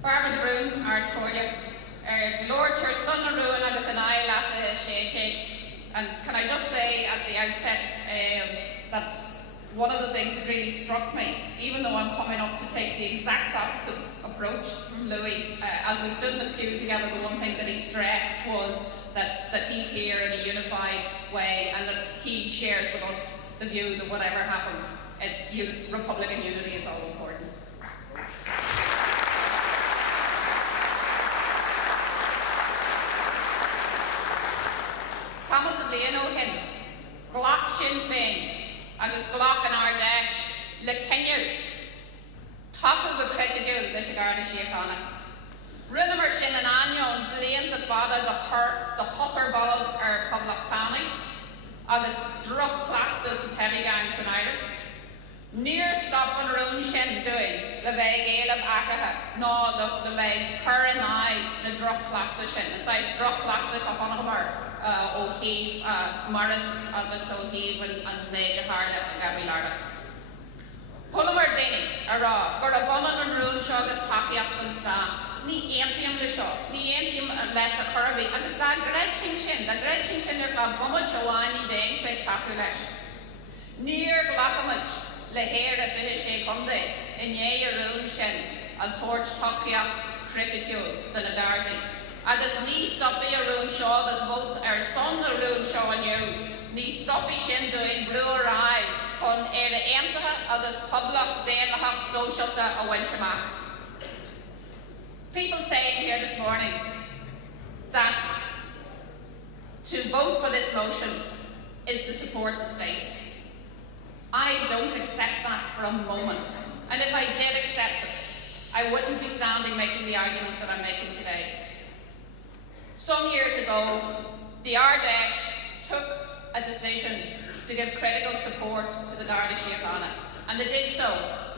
Barbara the Broom, Ard Fheis. Lord, your son of ruin agus an aisle as a shake. And can I just say at the outset that one of the things that really struck me, even though I'm coming up to take the exact opposite approach from Louis, as we stood in the queue together, the one thing that he stressed was that he's here in a unified way and that he shares with us the view that whatever happens, Republican unity is all important. Comment the Blian O'Hin, Glock Sinn Féin, agus Glock an Ard Fheis, le Kenyu, Tapu the Pretigu, le Garda Síochána. Rinnemer sin an anion blian the father the husser bog Poblachtani, agus druch plachtas and heavy gangs in Irish. Near stop an roon shin doing, le veg ale of Akraha, no the veg curran eye, the druch plachtas shin. It's like druch plachtas of Honomer, O'Heave, Morris, agus O'Heave and Major Harlett and Gabby Larda. Pullamer Dini, Ara, Gurabon and Roon Shogas Pakiak and Stant. Ni Ampium le shot, ni Ampium lesh a Kirby, agus da Gretchen shin er fa Bumach Awani Dane say Takulesh. Near Glackamach, le hair at the Hishe Conde, in ye a roon shin, and torch Tokiak criticule than a gardi. Agus ni stoppy a roon shaw, as both our son a roon shaw and you, ni stoppy shin doing blue eye, fun air the Antaha, agus Public Danahak Socialta a Wintermach. People saying here this morning that to vote for this motion is to support the state. I don't accept that for a moment. And if I did accept it, I wouldn't be standing making the arguments that I'm making today. Some years ago, the Ard Fheis took a decision to give critical support to the Garda Síochána, and they did so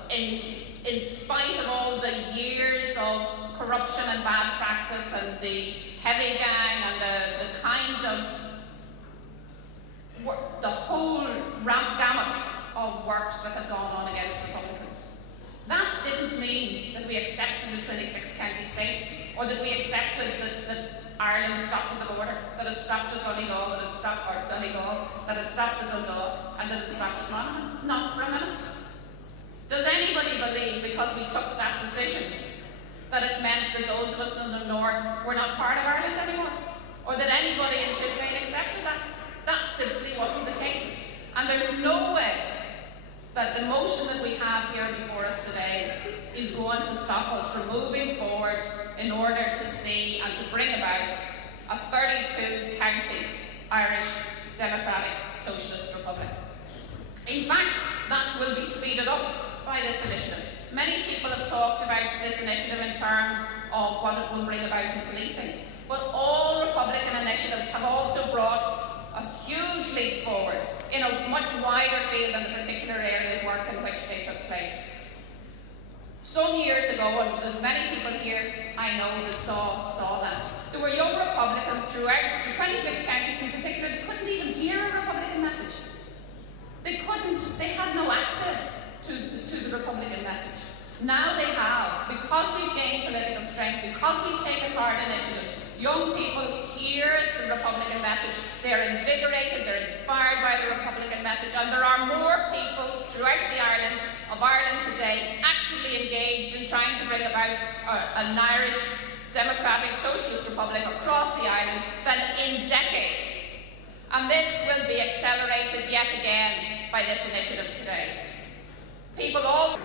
in spite of all the years of corruption and bad practice and the heavy gang and the kind of the whole gamut of works that had gone on against Republicans. That didn't mean that we accepted the 26 county state, or that we accepted that Ireland stopped at the border, that it stopped at Donegal, that it stopped at Dundalk, and that it stopped at Monaghan. Not for a minute. Does anybody believe, because we took that decision, that it meant that those of us in the north were not part of Ireland anymore? Or that anybody in Sinn Féin accepted that? That typically wasn't the case. And there's no way that the motion that we have here before us today is going to stop us from moving forward in order to see and to bring about a 32-county Irish Democratic Socialist Republic. In fact, that will be speeded up by this initiative. Many people have talked about this initiative in terms of what it will bring about in policing. but all Republican initiatives have also brought a huge leap forward in a much wider field than the particular area of work in which they took place. Some years ago, and there's many people here I know that saw that, there were young Republicans throughout the 26 counties in particular that couldn't even hear a Republican message. They had no access to the Republican message. Now they have, because we've gained political strength, because we've taken hard initiatives. Young people hear the Republican message, they're invigorated, they're inspired by the Republican message, and there are more people throughout the Ireland today actively engaged in trying to bring about an Irish democratic socialist republic across the island than in decades. And this will be accelerated yet again by this initiative today. People also...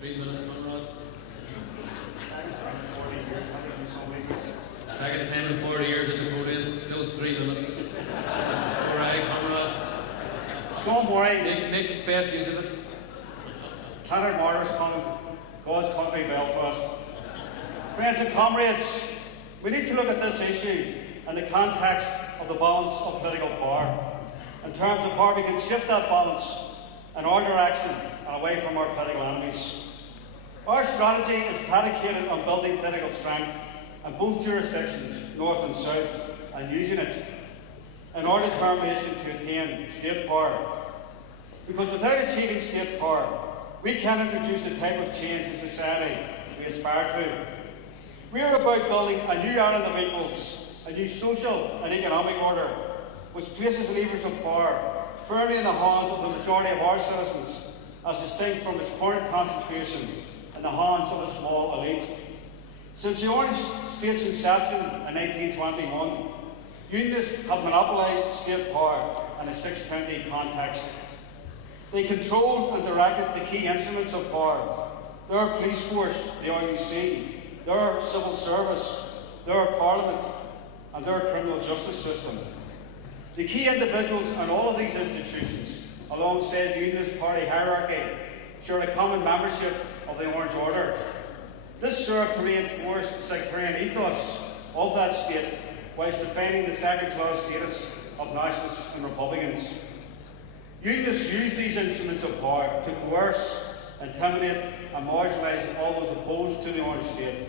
3 minutes, Conrad. Second time in 40 years at the podium, still 3 minutes. All right, Conrad. Sean Murray. Make the best use of it. Clanner Martyrs coming, God's country, Belfast. Friends and comrades, we need to look at this issue in the context of the balance of political power, in terms of how we can shift that balance in our direction and away from our political enemies. Our strategy is predicated on building political strength in both jurisdictions, north and south, and using it in our determination to attain state power. Because without achieving state power, we can introduce the type of change in society we aspire to. We are about building a new Ireland of equals, a new social and economic order, which places levers of power firmly in the hands of the majority of our citizens, as distinct from its current concentration in the hands of a small elite. Since the Orange State's inception in 1921, Unionists have monopolised state power in a six-county context. They controlled and directed the key instruments of power: their police force, the RUC, their civil service, their parliament, and their criminal justice system. The key individuals in all of these institutions, alongside the Unionist Party hierarchy, shared a common membership of the Orange Order. This served to reinforce the sectarian ethos of that state, whilst defining the second-class status of nationalists and republicans. Unionists used these instruments of power to coerce, intimidate, and marginalise all those opposed to the Orange State.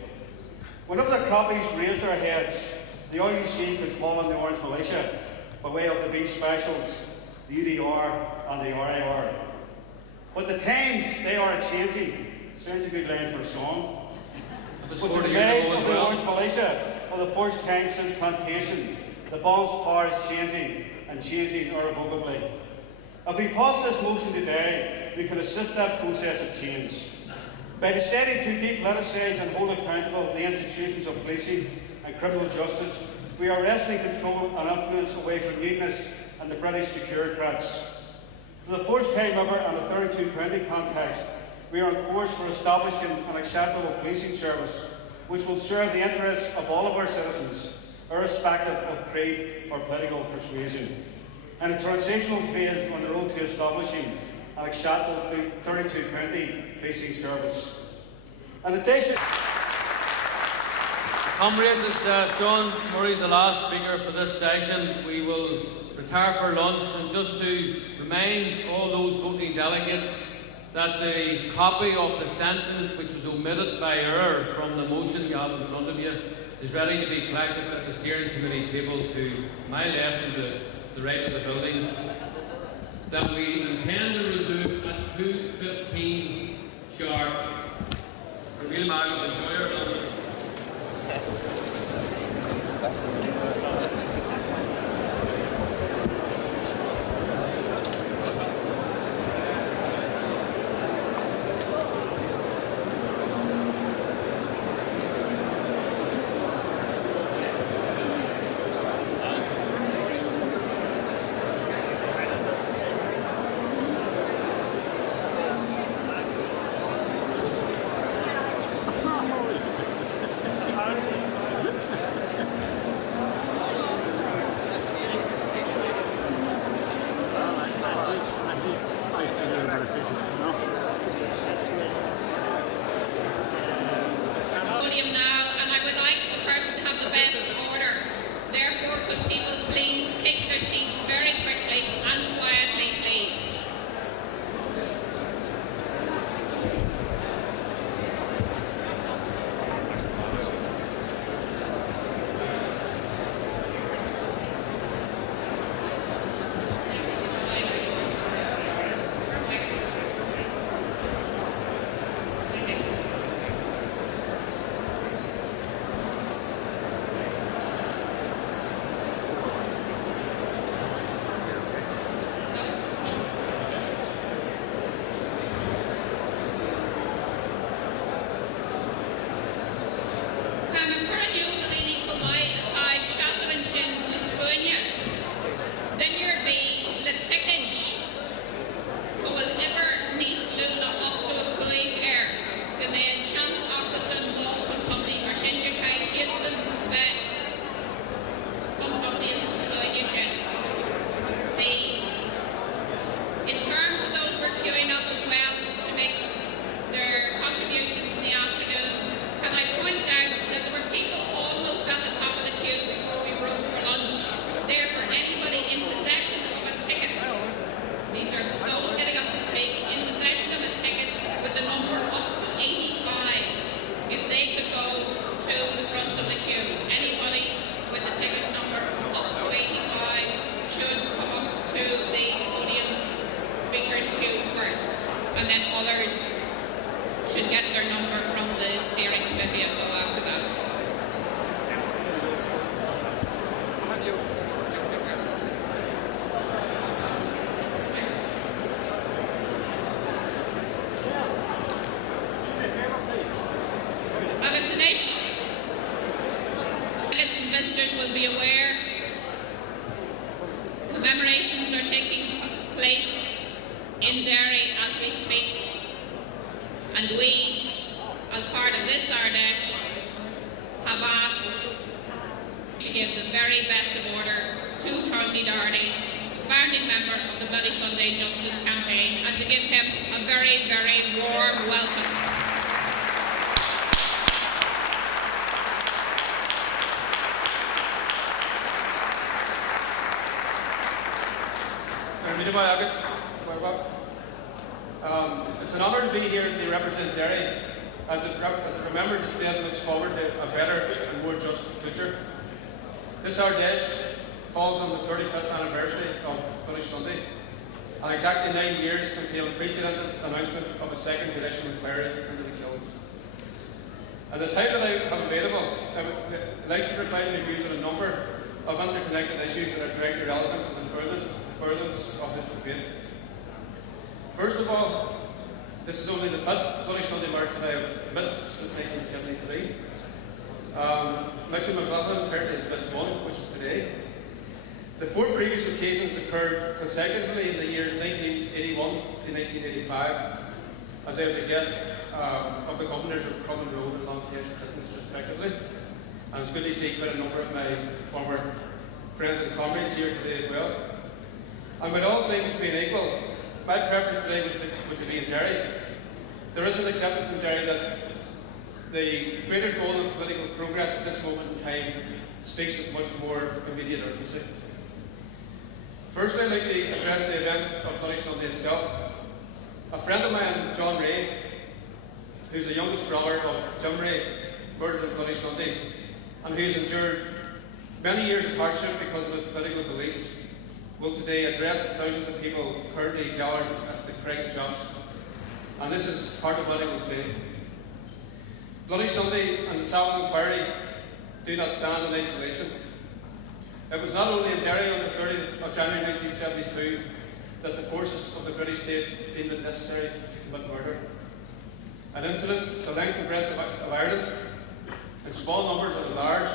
Whenever the Crappies raised their heads, the RUC could call on the Orange Militia by way of the B Specials, the UDR, and the RAR. But the times, they are a-changing. Sounds a good line for a song. With the rise of the Orange Militia for the first time since plantation, the balance of power is changing, and changing irrevocably. If we pass this motion today, we can assist that process of change. By deciding to depoliticise and hold accountable the institutions of policing and criminal justice, we are wresting control and influence away from unionists and the British securocrats. For the first time ever in a 32-county context, we are on course for establishing an acceptable policing service which will serve the interests of all of our citizens, irrespective of creed or political persuasion. And a transitional phase on the road to establishing an acceptable 32-county policing service. In addition, Comrades, as Sean Murray's the last speaker for this session, we will retire for lunch, and just to remind all those voting delegates that the copy of the sentence which was omitted by error from the motion you have in front of you is ready to be collected at the steering committee table to my left and to the right of the building, that we intend to resume at 2:15 sharp. A real man of enjoy our lunch. arrest of order to Tony Darney, the founding member of the Bloody Sunday Justice Campaign, and to give him a very, very warm welcome. It's an honour to be here to represent Derry as it remembers its dead and looks forward to a better and more just future. This Ard Fheis falls on the 35th anniversary of Bloody Sunday, and exactly 9 years since the unprecedented announcement of a second tradition in Clery into the kilns. And the time that I have available, I would like to provide my views on a number of interconnected issues that are directly relevant to the furtherance of this debate. First of all, this is only the 5th Bloody Sunday March that I have missed since 1973. Michael McLaughlin apparently has missed one, which is today. The 4 previous occasions occurred consecutively in the years 1981 to 1985, as I was a guest of the governors of Crumlin Road and Longcase prisons respectively. And it's good to see quite a number of my former friends and comrades here today as well. And with all things being equal, my preference today would be in Derry. There is an acceptance in Derry that the greater goal of political progress at this moment in time speaks with much more immediate urgency. First, I'd like to address the event of Bloody Sunday itself. A friend of mine, John Ray, who's the youngest brother of Jim Ray, murdered on Bloody Sunday, and who has endured many years of hardship because of his political beliefs, will today address the thousands of people currently gathered at the Craig shops. And this is part of what I will say. Bloody Sunday and the Savile Inquiry do not stand in isolation. It was not only in Derry on the 30th of January 1972 that the forces of the British state deemed it necessary to commit murder. And incidents the length and breadth of Ireland, in small numbers and large,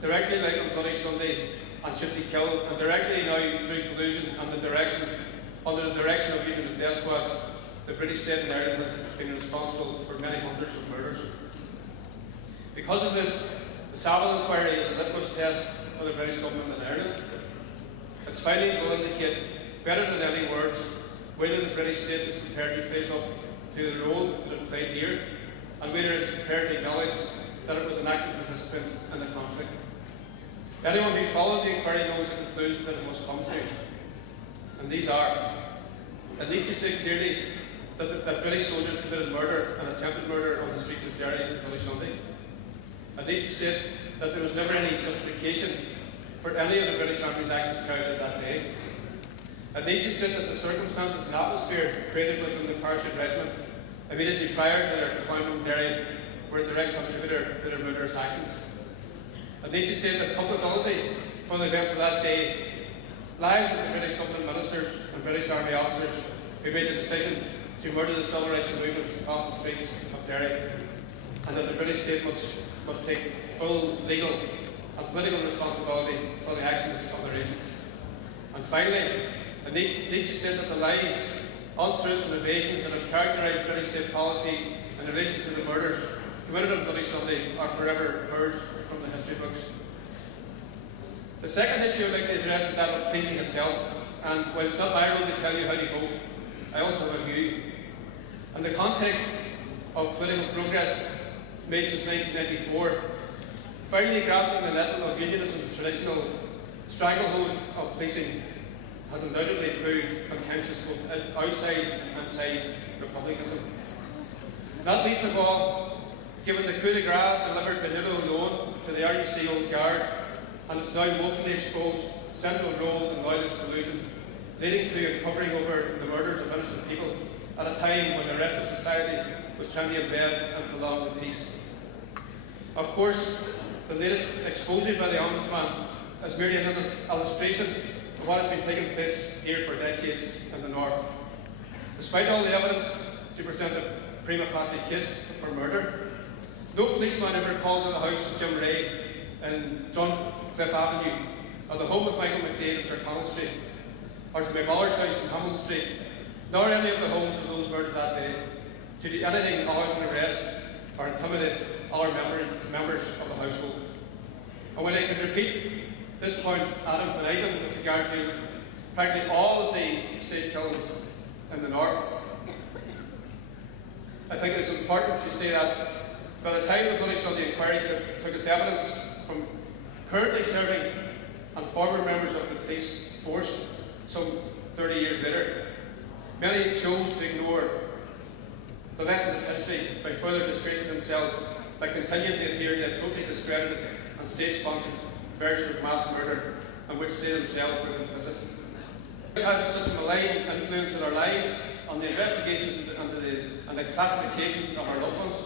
directly linked on Bloody Sunday and should be killed, and directly now through collusion and under the direction of unionist death squads, the British state in Ireland has been responsible for many hundreds of murders. Because of this, the Savile Inquiry is a litmus test for the British government in Ireland. Its findings will indicate, better than any words, whether the British state is prepared to face up to the role that it played here, and whether it is prepared to acknowledge that it was an active participant in the conflict. Anyone who followed the inquiry knows the conclusions that it must come to, and these are: it needs to state clearly that British soldiers committed murder and attempted murder on the streets of Derry on Bloody Sunday. It needs to state that there was never any justification for any of the British Army's actions carried out that day. It needs to state that the circumstances and atmosphere created within the parachute regiment immediately prior to their deployment in Derry were a direct contributor to their murderous actions. It needs to state that culpability for the events of that day lies with the British government ministers and British Army officers who made the decision to murder the civil rights movement off the streets of Derry, and that the British state must take full legal and political responsibility for the actions of their agents. And finally, it needs to state that the lies, untruths and evasions that have characterised British state policy in relation to the murders committed on Bloody Sunday are forever purged from the history books. The second issue I'd like to address is that of policing itself, and while it's not my role to tell you how to vote, I also have a view. In the context of political progress made since 1994, finally grasping the nettle of unionism's traditional stranglehold of policing has undoubtedly proved contentious both outside and inside republicanism. Not least of all, given the coup de grace delivered by Nuno Loan to the RUC Old Guard and its now woefully exposed central role in loyalist collusion, leading to a covering over the murders of innocent people at a time when the rest of society was trying to embed and prolong the peace. Of course, the latest expose by the Ombudsman is merely an illustration of what has been taking place here for decades in the North. Despite all the evidence to present a prima facie case for murder, no policeman ever called to the house of Jim Ray in Duncliffe Avenue, or the home of Michael McDade in Tyrconnell Street, or to my mother's house in Hamilton Street, nor any of the homes of those murdered that day, to do anything other than arrest or intimidate other members of the household. And when I could repeat this point ad infinitum with regard to practically all of the state killings in the north. I think it is important to say that by the time the Bloody Sunday inquiry took its evidence from currently serving and former members of the police force some 30 years later, many chose to ignore the lesson of history by further disgracing themselves by continuing to adhere to a totally discredited and state-sponsored version of mass murder in which they themselves were complicit. It had such a malign influence in our lives, on the investigations and the classification of our loved ones.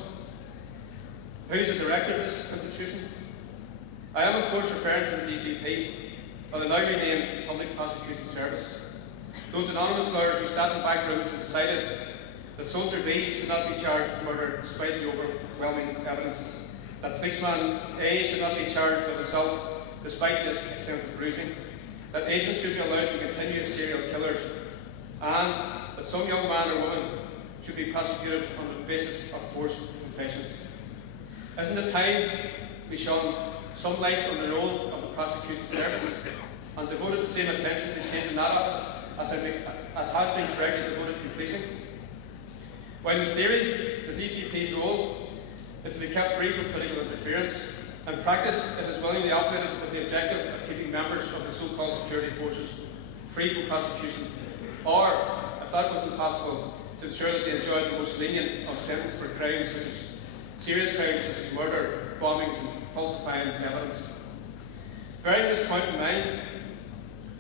Who's the director of this institution? I am of course referring to the DPP, or the now renamed Public Prosecution Service. Those anonymous lawyers who sat in back rooms and decided that Soldier B should not be charged with murder despite the overwhelming evidence, that policeman A should not be charged with assault despite the extensive bruising, that agents should be allowed to continue as serial killers, and that some young man or woman should be prosecuted on the basis of forced confessions. Isn't it time we shone some light on the role of the prosecution service and devoted the same attention to changing that office as has been correctly devoted to policing? While in theory the DPP's role is to be kept free from political interference, in practice it is willingly operated with the objective of keeping members of the so-called security forces free from prosecution, or, if that was impossible, to ensure that they enjoyed the most lenient of sentences for crimes such as serious crimes such as murder, bombings and falsifying evidence. Bearing this point in mind,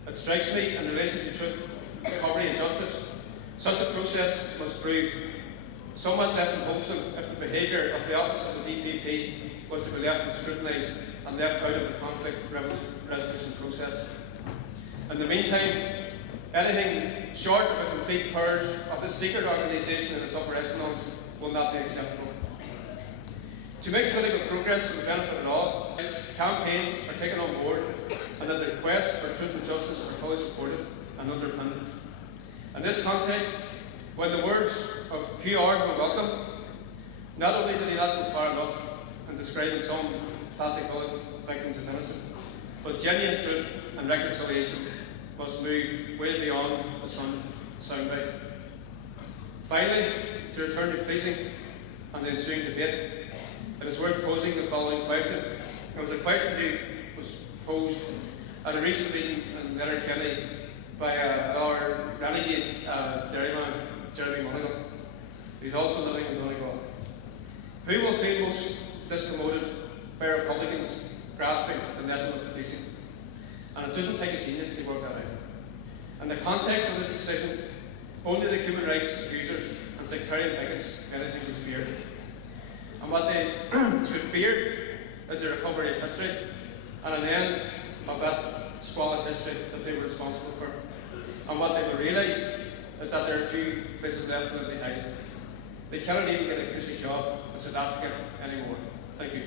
it strikes me in relation to truth, recovery and justice, such a process must prove somewhat less than wholesome if the behaviour of the office of the DPP was to be left unscrutinised and left out of the conflict resolution process. In the meantime, anything short of a complete purge of this secret organisation and its upper echelons will not be acceptable. To make political progress for the benefit of all, campaigns are taken on board and that the requests for truth and justice are fully supported and underpinned. In this context, when the words of Q. Ard were welcome, not only did he not go far enough in describing some plastic bullet victims as innocent, but genuine truth and reconciliation must move way beyond the soundbite. Finally, to return to policing and the ensuing debate, it is worth posing the following question. It was a question that was posed at a recent meeting in Letterkenny by our renegade dairyman, Jeremy Mulligan, who's also living in Donegal. Who will feel most discommoded by Republicans grasping the nettle of policing? And it doesn't take a genius to work that out. In the context of this decision, only the human rights abusers and sectarian bigots have anything to fear. And what they should fear is the recovery of history and an end of that squalid history that they were responsible for. And what they will realise is that there are few places left for them to hide. They cannot even get a cushy job in South Africa anymore. Thank you.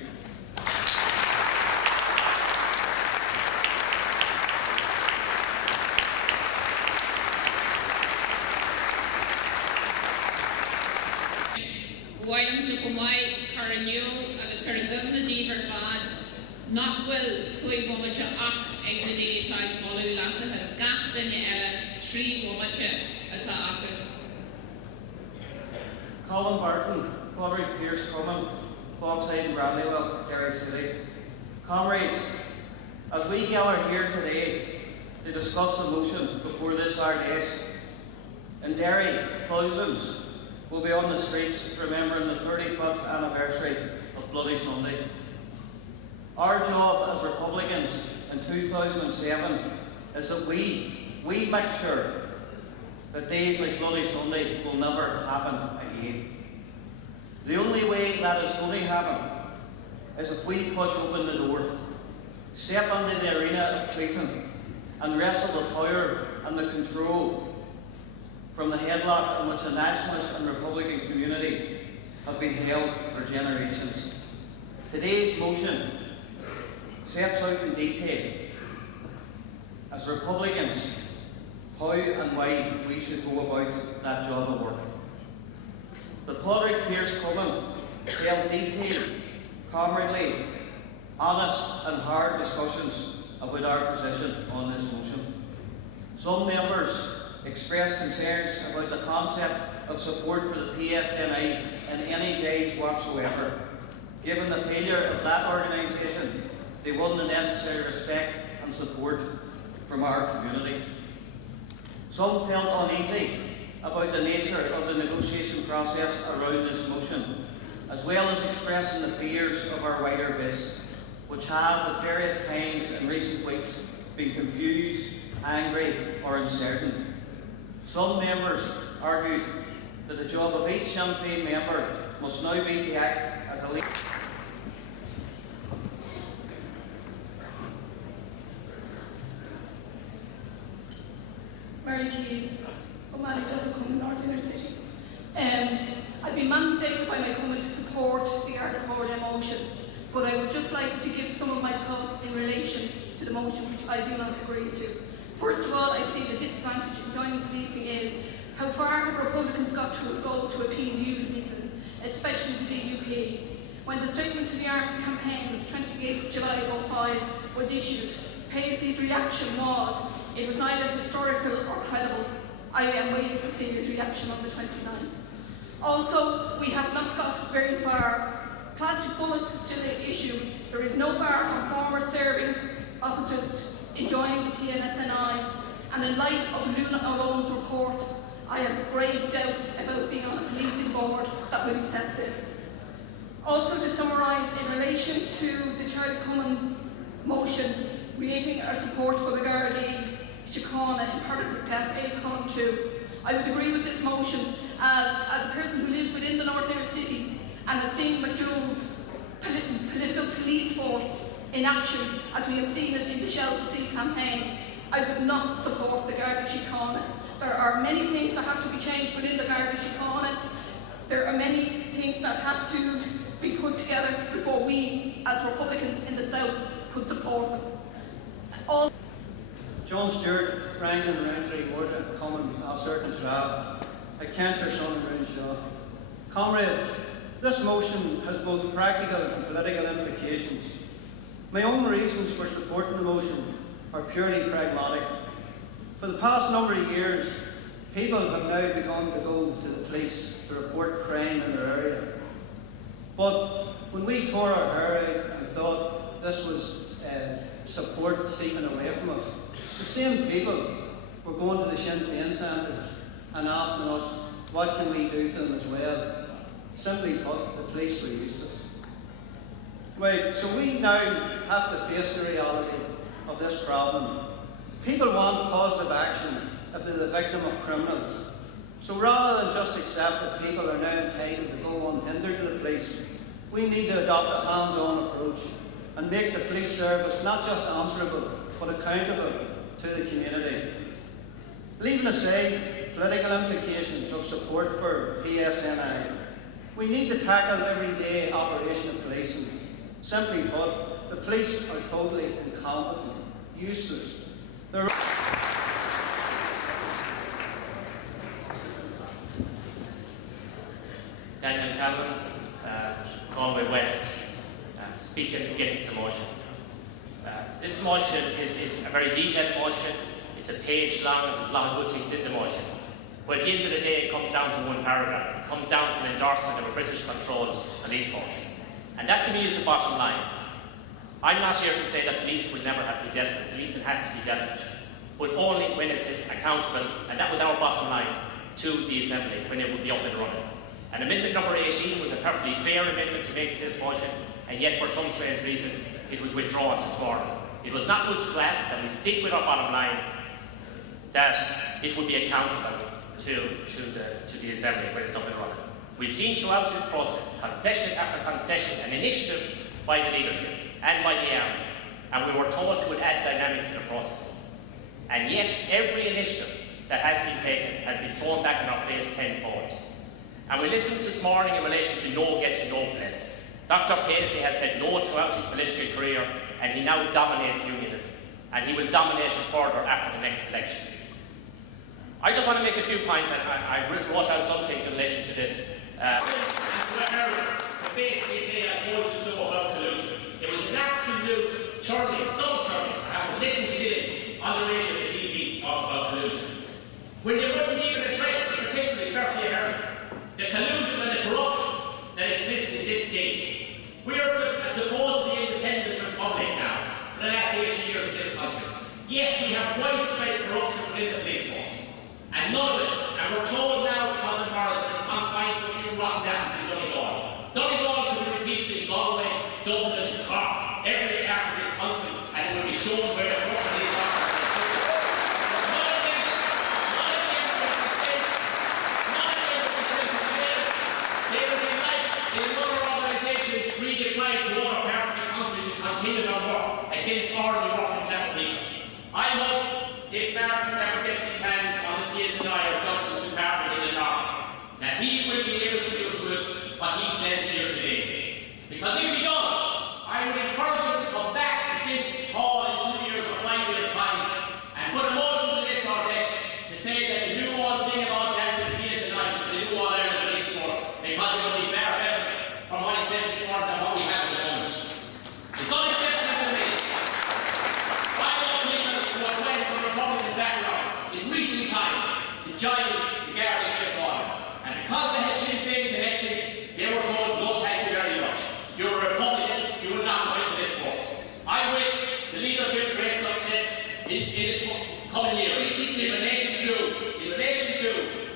While so Kumai, Taranul, agus Karagum the Deaver Fad, Knockwill, Kui Womacha Ach, Egnadini Type Molu Lassaha, Gachdan Ella, Tree Womacha, Ataka. Colin Barton, Padraig Pierce Common, Bogside and Bradleywell, Derry City. Comrades, as we gather here today to discuss a motion before this Ard Fheis, in Derry, thousands will be on the streets remembering the 35th anniversary of Bloody Sunday. Our job as Republicans in 2007 is that we make sure that days like Bloody Sunday will never happen again. The only way that is going to happen is if we push open the door, step into the arena of policing and wrestle the power and the control from the headlock in which the nationalist and Republican community have been held for generations. Today's motion sets out in detail, as Republicans, how and why we should go about that job of work. The Padraig Pierce Common held detailed, comradely, honest and hard discussions about our position on this motion. Some members expressed concerns about the concept of support for the PSNI in any guise whatsoever. Given the failure of that organisation, they won the necessary respect and support from our community. Some felt uneasy about the nature of the negotiation process around this motion, as well as expressing the fears of our wider base, which have at various times in recent weeks been confused, angry or uncertain. Some members argued that the job of each Sinn Féin member must now be to act as a leader. Mary Key, O'Malley doesn't come in North Inner City. I've been mandated by my comment to support the Ard Fheis motion, but I would just like to give some of my thoughts in relation to the motion which I do not agree to. First of all, I see the disadvantage in joint policing is how far have Republicans got to go to appease unionism, especially the DUP. When the statement to the armed campaign of 28th July 2005 was issued, Paisley's reaction was, it was neither historical or credible. I am waiting to see his reaction on the 29th. Also, we have not got very far. Plastic bullets is still an issue. There is no bar on former serving officers enjoying the PNSNI, and in light of Luna Alone's report, I have grave doubts about being on a policing board that will accept this. Also, to summarise, in relation to the Charlie Cummins motion, reiterating our support for the Gardaí Síochána in part of Death 8 Column 2, I would agree with this motion as a person who lives within the North Inner City and has seen McDonald's political police force in action, as we have seen it in the Shell to Sea campaign. I would not support the Garda Síochána. There are many things that have to be changed within the Garda Síochána. There are many things that have to be put together before we, as Republicans in the South, could support them. John Stewart, Rankin, Roundtree, Warda, Common, Alcert and Trab, a cancer son in Roonshaw. Comrades, this motion has both practical and political implications. My own reasons for supporting the motion are purely pragmatic. For the past number of years, people have now begun to go to the police to report crime in their area. But when we tore our hair out and thought this was support seeping away from us, the same people were going to the Sinn Féin centres and asking us what can we do for them as well. Simply put, the police were useless. Right, so we now have to face the reality of this problem. People want positive action if they're the victim of criminals. So rather than just accept that people are now entitled to go unhindered to the police, we need to adopt a hands-on approach and make the police service not just answerable, but accountable to the community. Leaving aside political implications of support for PSNI, we need to tackle everyday operation of policing. Simply put, the police are totally incompetent, useless. Daniel Cameron, Galway West, speaking against the motion. This motion is a very detailed motion. It's a page long and there's a lot of good things in the motion. But at the end of the day, it comes down to one paragraph. It comes down to an endorsement of a British-controlled police force. And that to me is the bottom line. I'm not here to say that police will never have to be dealt with. Policing has to be dealt with. But only when it's accountable, and that was our bottom line to the Assembly, when it would be up and running. And amendment number 18 was a perfectly fair amendment to make to this motion, and yet for some strange reason, it was withdrawn this morning. It was not much to ask that we stick with our bottom line, that it would be accountable to the Assembly when it's up and running. We've seen throughout this process, concession after concession, an initiative by the leadership and by the army, and we were told it would add dynamic to the process. And yet, every initiative that has been taken has been thrown back in our face tenfold. And we listened this morning in relation to no gets you no place. Dr. Paisley has said no throughout his political career, and he now dominates unionism, and he will dominate it further after the next elections. I just want to make a few points, and I wrote out some things in relation to this. To basically say I told you so about collusion. It was an absolute churning, so churning, I have to had widespread corruption within the police force. And none of it. And we're told now, because of Morrison, it's confined to a few rotten downs in Donegal. Donegal could be repeated in Galway, Dublin, Cork, every part of this country, and it will be shown where the corruption is. Continue their work against ordinary working class people. I hope if Martin ever gets his hands on the PSI or Justice Department in the North, that he will be able to do to it what he says here today. Because if he does, I would encourage him to come back to this hall in 2 years or 5 years' time and put a motion to this ordinance to say that the new one thing about dancing PSI should be the new one Ireland Police Force, because it will be far better from what he said this morning than what we have at the moment. It's unacceptable to me. I know people who have went from Republican backgrounds in recent times to join the Garda Síochána. And because they had Sinn Féin connections, they were told, no thank you very much. You're a Republican, you will not come into this force. I wish the leadership great success in the coming years in relation to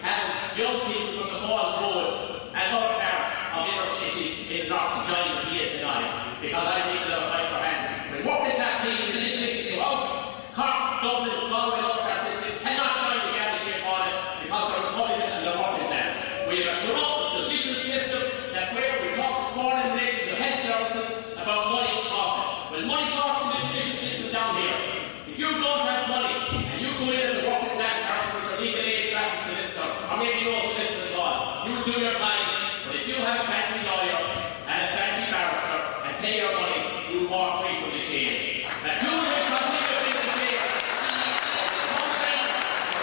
having young people from the Falls Road and other parts of inner cities in the north to join the PSNI. Because I think they'll fight for hands. When working class people in this city throughout Cork, Dublin, Galway, and other parts of the city cannot join the Garda Síochána because they're Republican and they're working class. We have a corrupt judicial system that's where we talked this morning in relation to health services about money talking. Well, money talks in the judicial system down here. If you don't have money and you go in as a working class person with your legal aid traffic solicitor, or maybe no solicitor at all, you do your time. But if you have a fancy lawyer and a fancy barrister, pay your money, you walk free from the chains. And you will continue in the jail.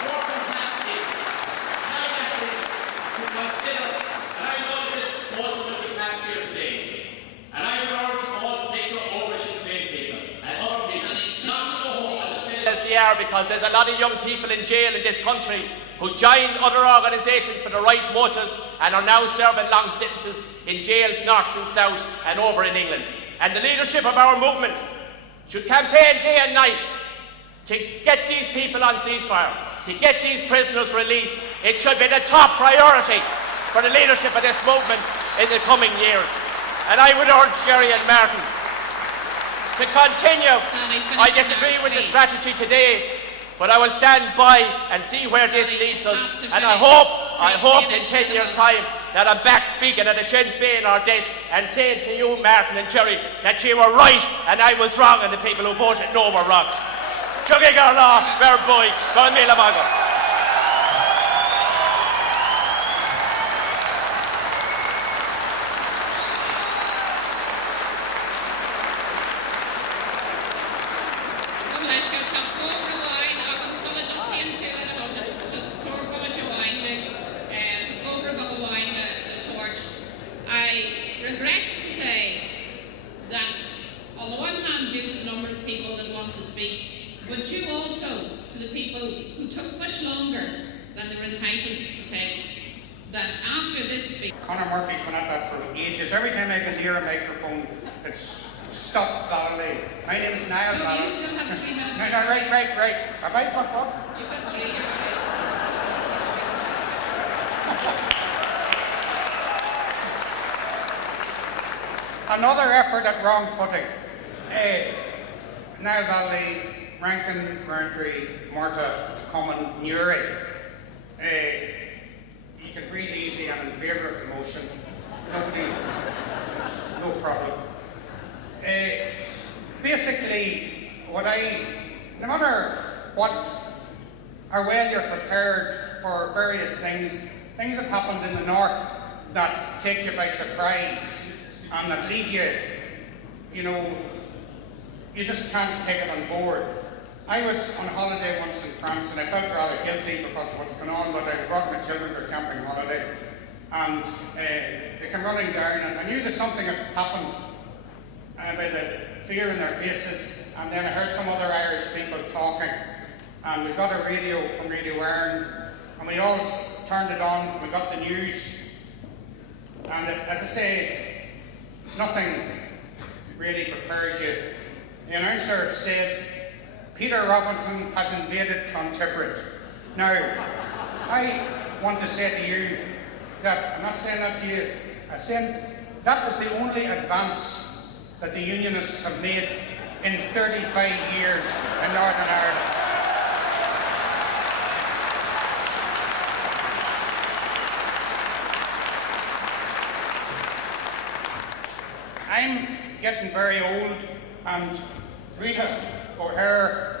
Working class people. And I ask you to consider, and I know this motion will be passed here today, and I would urge all people over Sinn Féin people and other people not to go home and just say as they are, because there's a lot of young people in jail in this country who joined other organisations for the right motives and are now serving long sentences in jails north and south and over in England. And the leadership of our movement should campaign day and night to get these people on ceasefire, to get these prisoners released. It should be the top priority for the leadership of this movement in the coming years. And I would urge Jerry and Martin to continue. I disagree with the strategy today, but I will stand by and see where this leads us. And I hope in 10 years' time that I'm back speaking at the Sinn Féin Ardèche and saying to you, Martin and Jerry, that you were right and I was wrong and the people who voted no were wrong. Chuggy Garlaw, Bear Boy, Gon Mila Mago. Every time I get near a microphone, it's stop Valley. My name is Niall. No, you still have 3 minutes. No, right. Have I got what? You've got 3. Another effort at wrong footing. Niall Valley, Rankin, Roundtree, Marta, Common, Newry. You can breathe easy. I'm in favour of the motion. Nobody, no problem. Basically, no matter what, how well you're prepared for various things have happened in the north that take you by surprise and that leave you, you just can't take it on board. I was on holiday once in France and I felt rather guilty because of what was going on, but I brought my children to a camping holiday. And they came running down, and I knew that something had happened by the fear in their faces. And then I heard some other Irish people talking, and we got a radio from Radio Ireland, and we all turned it on. We got the news, and as I say, nothing really prepares you. The announcer said Peter Robinson has invaded Clontarf. Now, I want to say to you that, I'm not saying that to you, I'm saying that was the only advance that the Unionists have made in 35 years in Northern Ireland. I'm getting very old, and Rita O'Hare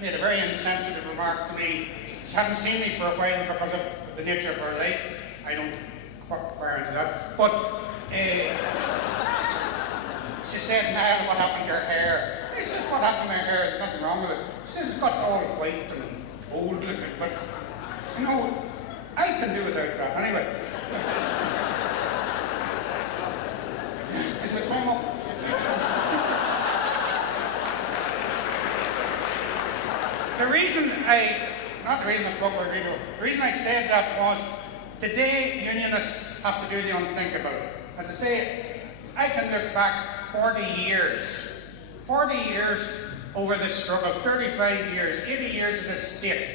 made a very insensitive remark to me. She hadn't seen me for a while because of the nature of her life. I don't inquire into that. But she said, Niall, what happened to your hair? I says, what happened to my hair? There's nothing wrong with it. She says, it's got all white and old looking. But, you know, I can do without that. Anyway. Is my time up? The reason I said that was today Unionists have to do the unthinkable. As I say, I can look back 40 years over this struggle, 35 years, 80 years of this state.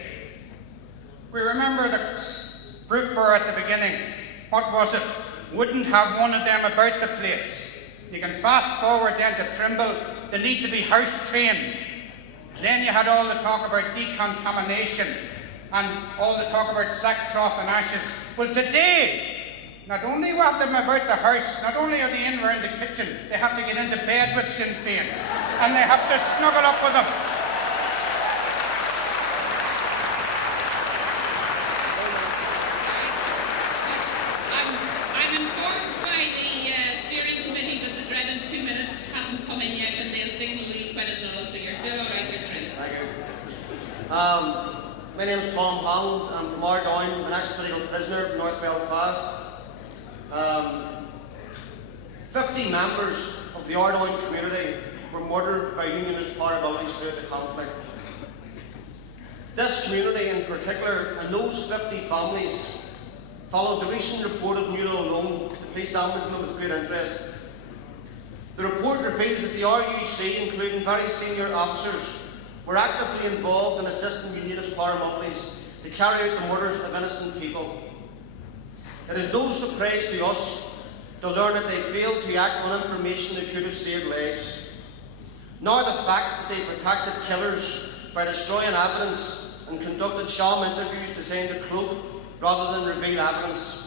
We remember the group were at the beginning. What was it? Wouldn't have one of them about the place. You can fast forward then to Trimble, they need to be house trained. Then you had all the talk about decontamination and all the talk about sackcloth and ashes. Well, today, not only have them about the house, not only are they in around the kitchen, they have to get into bed with Sinn Féin. And they have to snuggle up with them. I'm informed by the steering committee that the dreaded 2 minutes hasn't come in yet, and they'll signal you when it does, so you're still all right for three. Thank you. My name is Tom Holland. I'm from Ard Fheis. I'm an ex-political prisoner in North Belfast. 50 members of the Ard Fheis community were murdered by Unionist paramilitaries throughout the conflict. This community in particular, and those 50 families, followed the recent report of Nuala Alone, the police ombudsman, with great interest. The report reveals that the RUC, including very senior officers, were actively involved in assisting Unionist paramilitaries to carry out the murders of innocent people. It is no surprise to us to learn that they failed to act on information that could have saved lives, nor the fact that they protected killers by destroying evidence and conducted sham interviews designed to cloak rather than reveal evidence.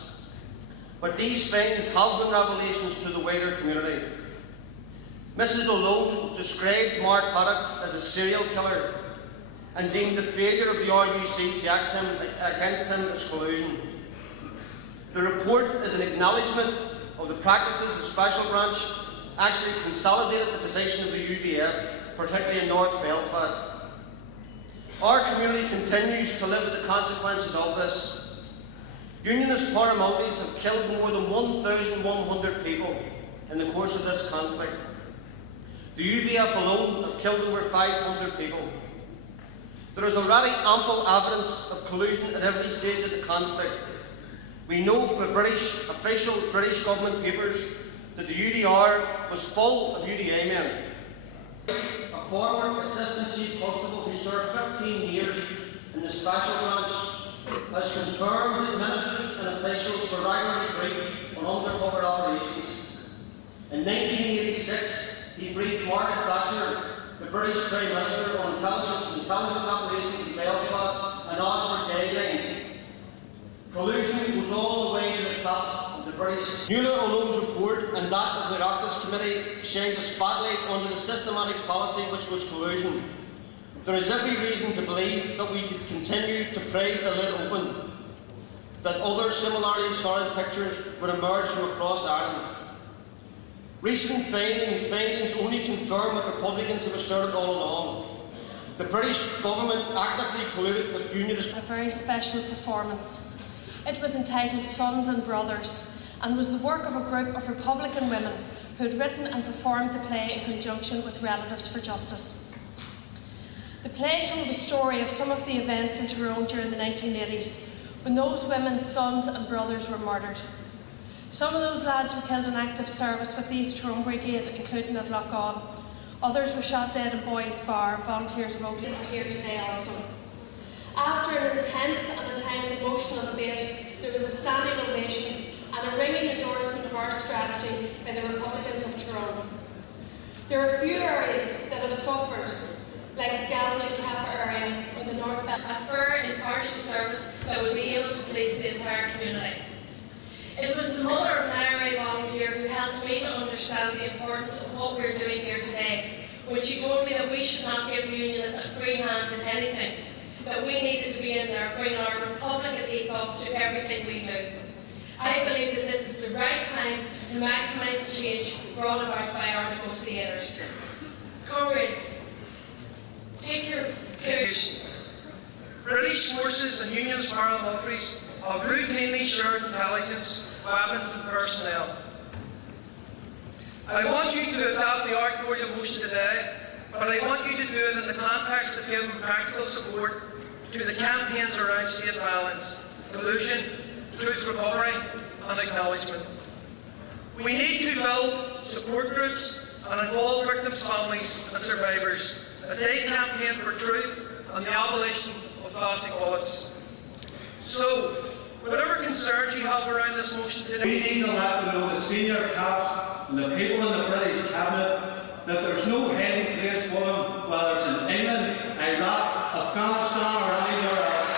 But these findings have been revelations to the wider community. Mrs. O'Lone described Mark Haddock as a serial killer and deemed the failure of the RUC to act against him as collusion. The report is an acknowledgement of the practices of the Special Branch actually consolidated the position of the UVF, particularly in North Belfast. Our community continues to live with the consequences of this. Unionist paramilitaries have killed more than 1,100 people in the course of this conflict. The UVF alone have killed over 500 people. There is already ample evidence of collusion at every stage of the conflict. We know from the official British government papers that the UDR was full of UDA men. A former assistant chief constable who served 15 years in the Special Branch has confirmed that ministers and officials were regularly briefed on undercover operations. In 1986, he briefed Margaret Thatcher, the British Prime Minister, on intelligence operations in Belfast and asked for guidelines. Collusion goes all the way to the top of the British. Nuala Alone's report and that of the Oireachtas Committee shines a spotlight on the systematic policy which was collusion. There is every reason to believe that we could continue to praise the lid open, that other similarly sorted pictures would emerge from across Ireland. Recent findings only confirm what Republicans have asserted all along. The British government actively colluded with Unionists. A very special performance. It was entitled Sons and Brothers and was the work of a group of Republican women who had written and performed the play in conjunction with Relatives for Justice. The play told the story of some of the events in Tyrone during the 1980s when those women's sons and brothers were murdered. Some of those lads were killed in active service with the East Tyrone Brigade, including at Lough. Others were shot dead in Boyle's Bar. Volunteers voted here today also. After an intense and at times emotional debate, there was a standing ovation and a ringing endorsement of our strategy by the Republicans of Tyrone. There are few areas that have suffered, like the Galway Kappa area or the North Belt, a fair impartial service that will be able to police the entire community. It was the mother of an IRA volunteer who helped me to understand the importance of what we're doing here today, when she told me that we should not give the Unionists a free hand in anything, that we needed to be in there, bringing our Republican ethos to everything we do. I believe that this is the right time to maximise the change brought about by our negotiators. Comrades, take your care. British forces and Unionist paramilitaries have routinely shared intelligence, weapons and personnel. I want you to adopt the Ard Fheis motion today, but I want you to do it in the context of giving practical support to the campaigns around state violence, collusion, truth recovery and acknowledgement. We need to build support groups and involve victims' families and survivors as they campaign for truth and the abolition of plastic bullets. So, whatever concerns you have around this motion today, we need to let them know the senior caps and the people in the British cabinet that there's no hiding place for them, whether it's in England, Iraq, Afghanistan or anywhere else.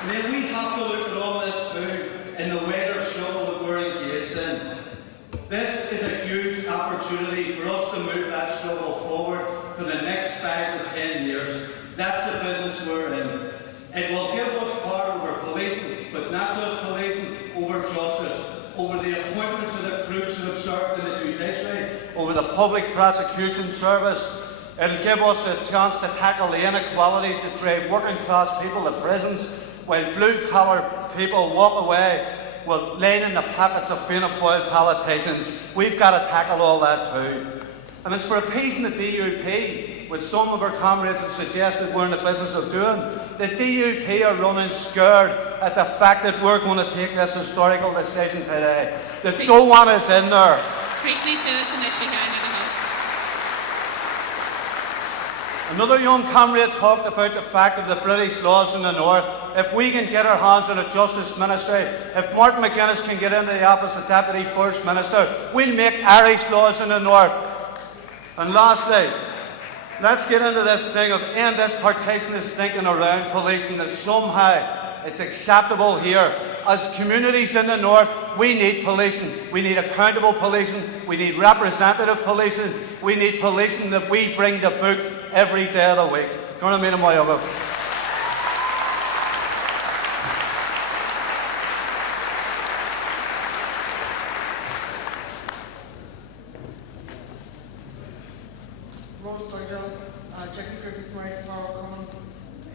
And then we have to look at all this through in the wider struggle that we're engaged in. This is a huge opportunity for us to move that struggle forward for the next 5 to 10 years. That's the business we're in. It will give us power over policing, but not just policing, over justice, over the appointments of the groups that have served in the judiciary, over the public prosecution service. It'll give us a chance to tackle the inequalities that drive working class people to prisons, when blue-collar people walk away with laying in the pockets of Fianna Fáil politicians. We've got to tackle all that too. And it's for appeasing the DUP, which some of our comrades have suggested we're in the business of doing. The DUP are running scared at the fact that we're going to take this historical decision today. They don't want us in there. Another young comrade talked about the fact of the British laws in the north. If we can get our hands on a Justice Ministry, if Martin McGuinness can get into the office of Deputy First Minister, we'll make Irish laws in the north. And lastly, let's get into this thing of end this partisanist thinking around policing, that somehow it's acceptable here. As communities in the north, we need policing. We need accountable policing. We need representative policing. We need policing that we bring to book every day of the week. Gonna meet my other.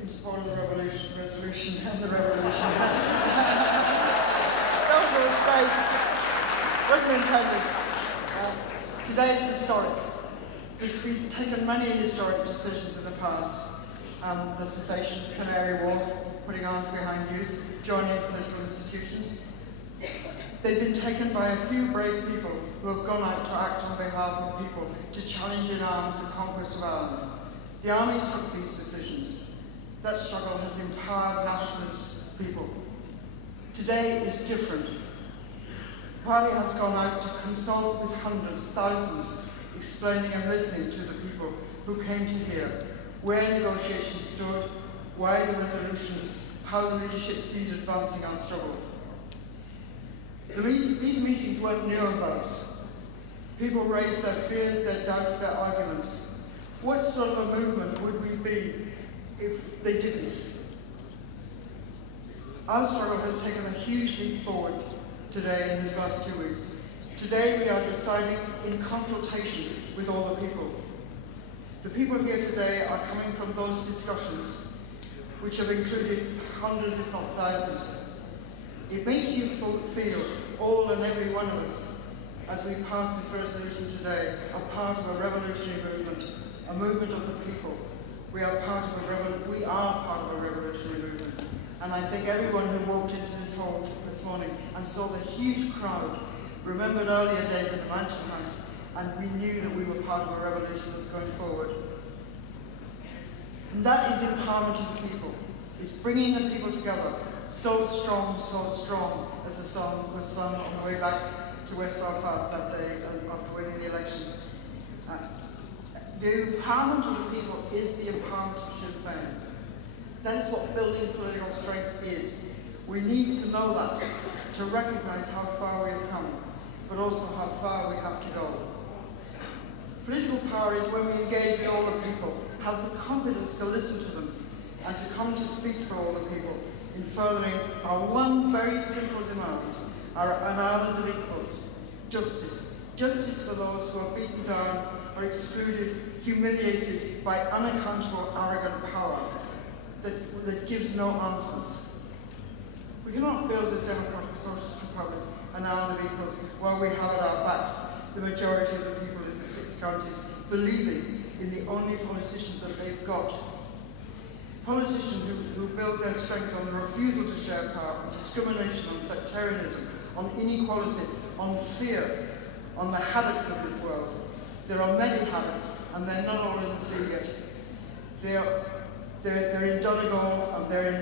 In support of the resolution and the revolution. That was a mistake. Wasn't intended. Today is historic. We've taken many historic decisions in the past. The cessation of Clery Wolf, putting arms behind youth, joining political institutions. They've been taken by a few brave people who have gone out to act on behalf of people, to challenge in arms the conquest of Ireland. The army took these decisions. That struggle has empowered nationalist people. Today is different. The party has gone out to consult with hundreds, thousands, explaining and listening to the people who came to hear where negotiations stood, why the resolution, how the leadership sees advancing our struggle. These meetings weren't Nurembergs. People raised their fears, their doubts, their arguments. What sort of a movement would we be if they didn't? Our struggle has taken a huge leap forward today in these last 2 weeks. Today we are deciding in consultation with all the people. The people here today are coming from those discussions which have included hundreds if not thousands. It makes you feel, all and every one of us, as we pass this resolution today, a part of a revolutionary movement, a movement of the people. We are part of a revolutionary movement. And I think everyone who walked into this told this morning, and saw the huge crowd, remembered earlier days in the Mansion House, and we knew that we were part of a revolution that's going forward. And that is empowerment of the people. It's bringing the people together. So strong, as the song was sung on the way back to West Belfast that day after winning the election. The empowerment of the people is the empowerment of Sinn Féin. That is what building political strength is. We need to know that, to recognise how far we have come, but also how far we have to go. Political power is when we engage with all the people, have the confidence to listen to them, and to come to speak for all the people in furthering our one very simple demand, an island of equals, justice. Justice for those who are beaten down or excluded, humiliated by unaccountable, arrogant power that gives no answers. We cannot build a democratic socialist republic, an island of equals, while we have at our backs the majority of the people in the 6 counties believing in the only politicians that they've got. Politicians who build their strength on the refusal to share power, on discrimination, on sectarianism, on inequality, on fear, on the habits of this world. There are many habits, and they're not all in the sea yet. They're in Donegal, and they're in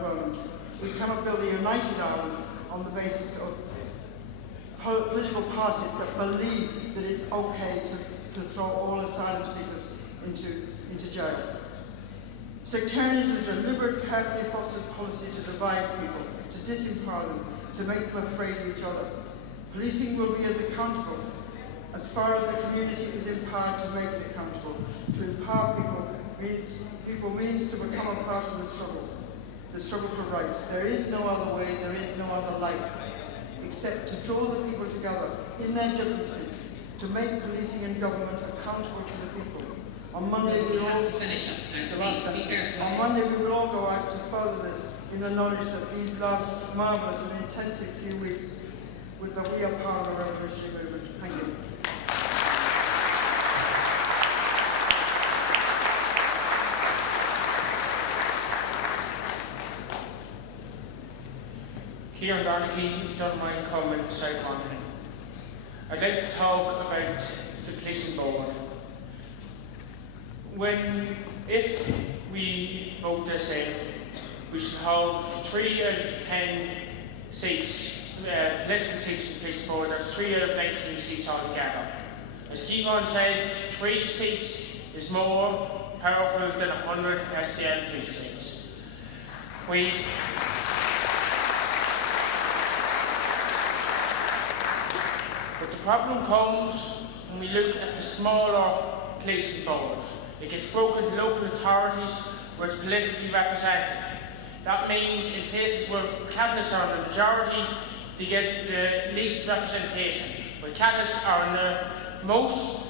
Mount. We cannot build a united Ireland on the basis of political parties that believe that it's okay to throw all asylum seekers into jail. Sectarianism is a deliberate, carefully fostered policy to divide people, to disempower them, to make them afraid of each other. Policing will be as accountable as far as the community is empowered to make it accountable. To empower people means to become a part of the struggle for rights. There is no other way, there is no other life, except to draw the people together in their differences, to make policing and government accountable to the people. On Monday, we will all go out to further this in the knowledge that these last marvellous and intensive few weeks, that we are part of the revolutionary movement. Thank you. Kieran Garnicky, don't mind coming to South London. I'd like to talk about the policing board. If we vote this in, we should have 3 out of 10 seats, political seats in the policing board. That's 3 out of 19 seats altogether. As Kevon said, 3 seats is more powerful than 100 SDLP seats. But the problem comes when we look at the smaller policing boards. It gets broken to local authorities where it's politically represented. That means in places where Catholics are in the majority, they get the least representation. Where Catholics are in the most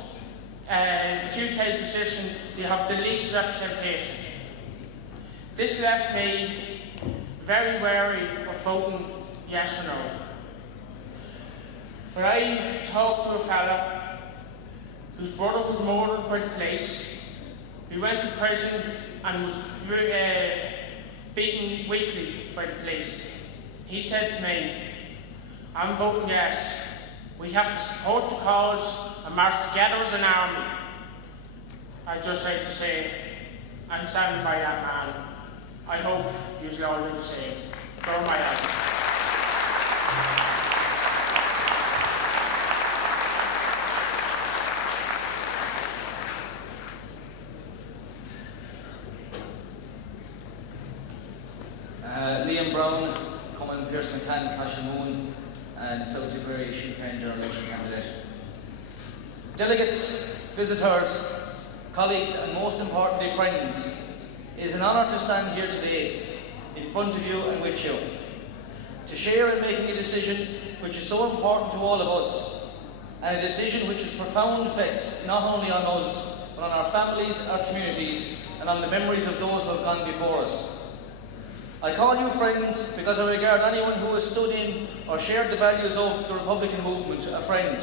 futile position, they have the least representation. This left me very wary of voting yes or no. But I talked to a fella whose brother was murdered by the police, who went to prison and was beaten weekly by the police. He said to me, I'm voting yes. We have to support the cause and march together as an army. I'd just like to say, I'm standing by that man. I hope you'll all do the same. Burn my eyes. Liam Brown, Common Pearson McCann, Cashamoon, and South Tipperary Sinn Féin general election candidate. Delegates, visitors, colleagues, and most importantly, friends, it is an honour to stand here today in front of you and with you, to share in making a decision which is so important to all of us, and a decision which has profound effects not only on us, but on our families, our communities, and on the memories of those who have gone before us. I call you friends because I regard anyone who has stood in or shared the values of the Republican movement a friend.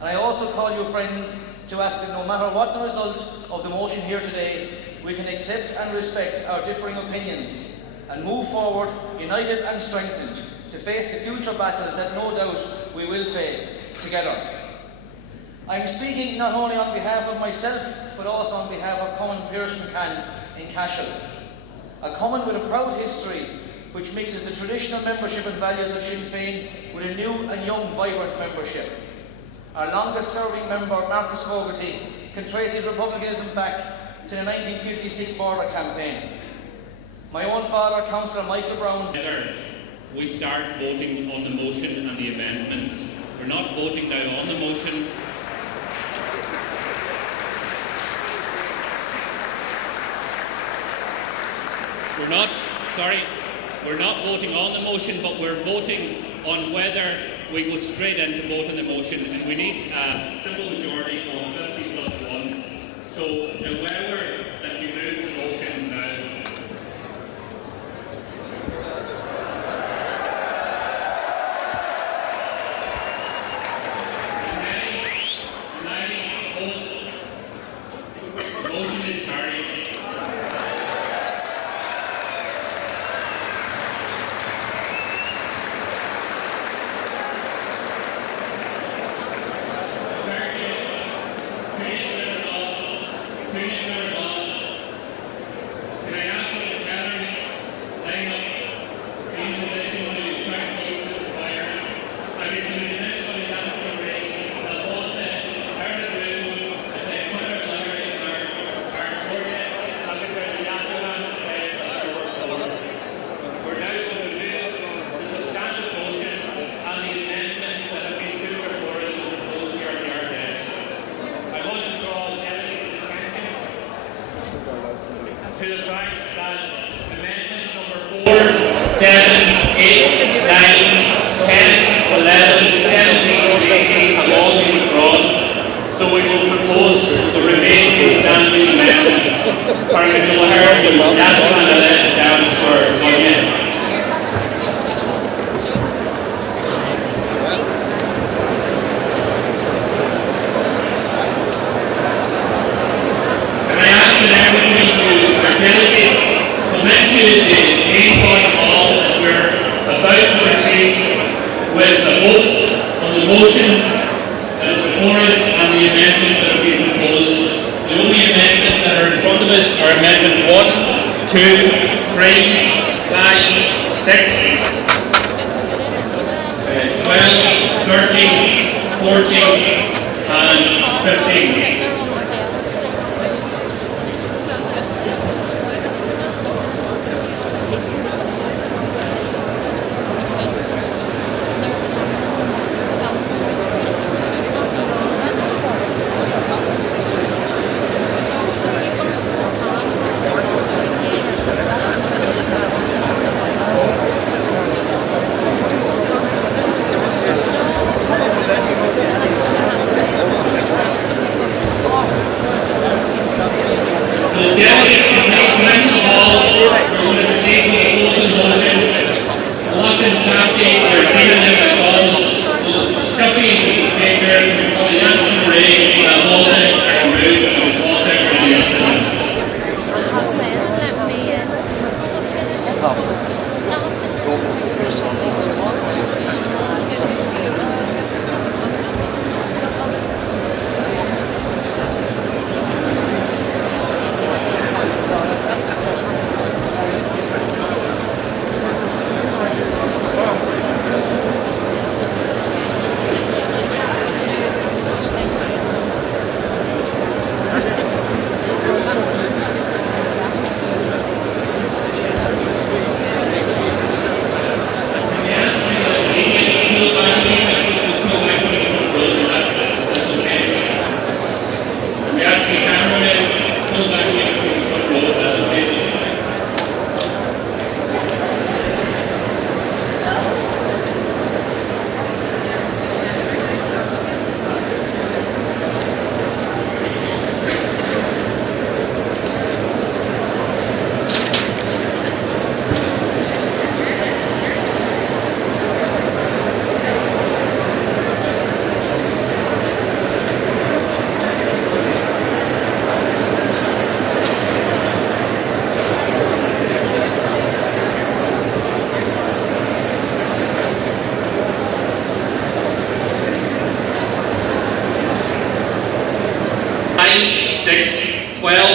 And I also call you friends to ask that no matter what the result of the motion here today, we can accept and respect our differing opinions and move forward united and strengthened to face the future battles that no doubt we will face together. I am speaking not only on behalf of myself, but also on behalf of Cumann Pearse McCann in Cashel, a Cumann with a proud history which mixes the traditional membership and values of Sinn Féin with a new and young, vibrant membership. Our longest-serving member, Marcus Fogarty, can trace his republicanism back to the 1956 border campaign. My own father, Councillor Michael Brown. We start voting on the motion and the amendments. We're not voting now on the motion. We're not voting on the motion, but we're voting on whether we go straight in to vote on the motion, and we need a simple majority of 50+1. So, whether that we move the motion now. The motion is carried. To the fact that amendments number 4, 7, 8, 9, 10, 11, 17, 18 have all been withdrawn. So we will propose the remaining standing amendments. Parliament O'Hare, National and Alette down for again. Motion that is before us and the amendments that have been proposed. The only amendments that are in front of us are Amendment 1, 2, 3, 5, 6, 12, 13, 14 and 15.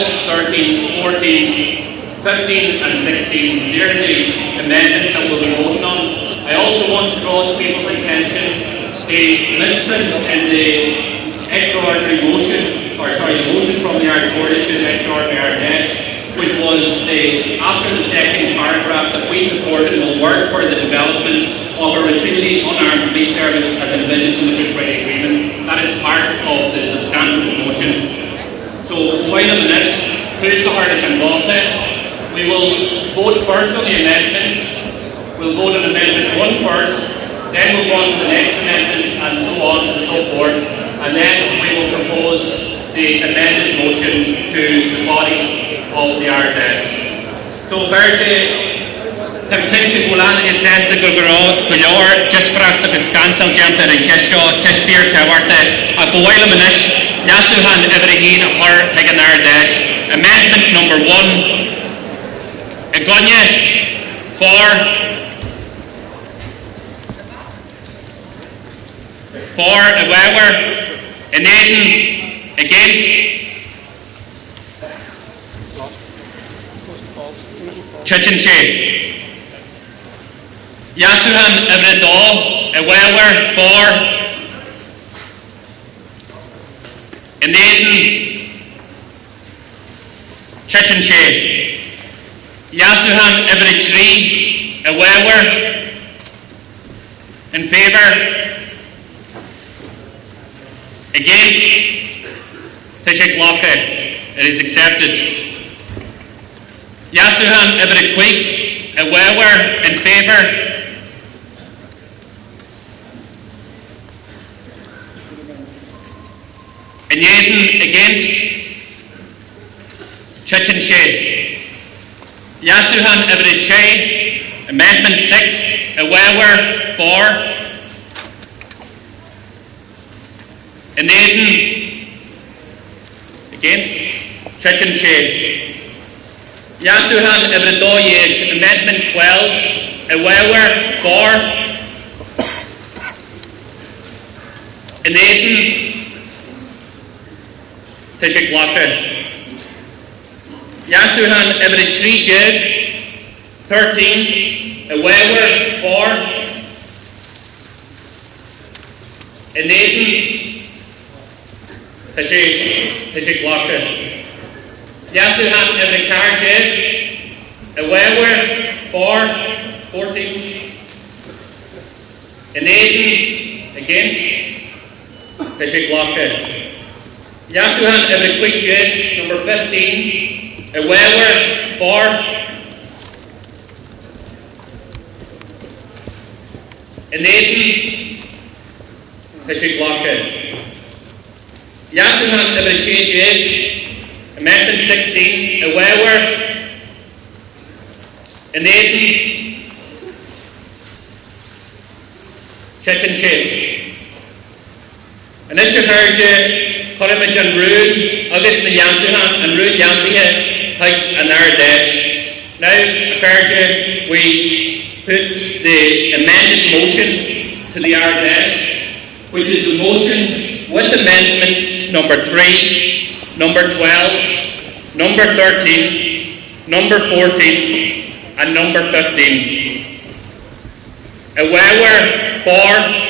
12, 13, 14, 15 and 16. They're the amendments that we'll be voting on. I also want to draw to people's attention the misprint in the extraordinary motion, the motion from the Ard Fheis to the extraordinary Ard Fheis, which was after the second paragraph that we supported will work for the development of a routinely unarmed police service as envisaged in the Good Friday Agreement. That is part of the substantive motion. So, while I'm in this, who's the hardest involved in? We will vote first on the amendments. We'll vote on Amendment 1 first, then we'll go on to the next amendment, and so on and so forth. And then we will propose the amended motion to the body of the Ard Fheis. So, Temtinche Gulan is says the Gulor, Jesprach the Scansel Jumper and Keshaw, Keshpir Tawarte, a Boilamish, Yasuhan Everheen, Hor Hagan Ard Fheis. Amendment number 1. Agonia for a wawer, an Aiden against Chichinche. Yasuhan Evredol, a wawer for an Aiden Chichinche. Yasuhan Evredtree, a wawer in favour. Against Tishik Locke, it is accepted. Yasuhan Everett Quake, a wawer in favour. And Yaden against Chichinche. Yasuhan Everett Shea, Amendment 6, a wawer for. And Aiden against Chichinche. Yasuhan Evredoyeg, Amendment 12, a wawer for. And Aiden Tishik Locke. Yasuhan Evretrijeg, 13, a wawer for. And Aiden Tishik Locke. Yasuhan Everett Karjeg, a wawer for 14. And Aiden against Tishik Locke. Yasuhan Everett Quickjeg, number 15, a wawer for. And Aiden Tishik Locke. Yasuhan Everett Amendment 16, a wawer. And Aiden Chichinche. And this you heard Corimage and Rune, August and Yasuhan and Rune Yasiha, Hike and Ard Fheis. Now, Aperja, we put the amended motion to the Ard Fheis, which is the motion with amendments number 3, number 12, number 13, number 14, and number 15. A wawer for.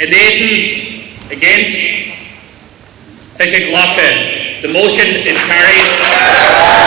And Aiden against Tishik Locke. The motion is carried.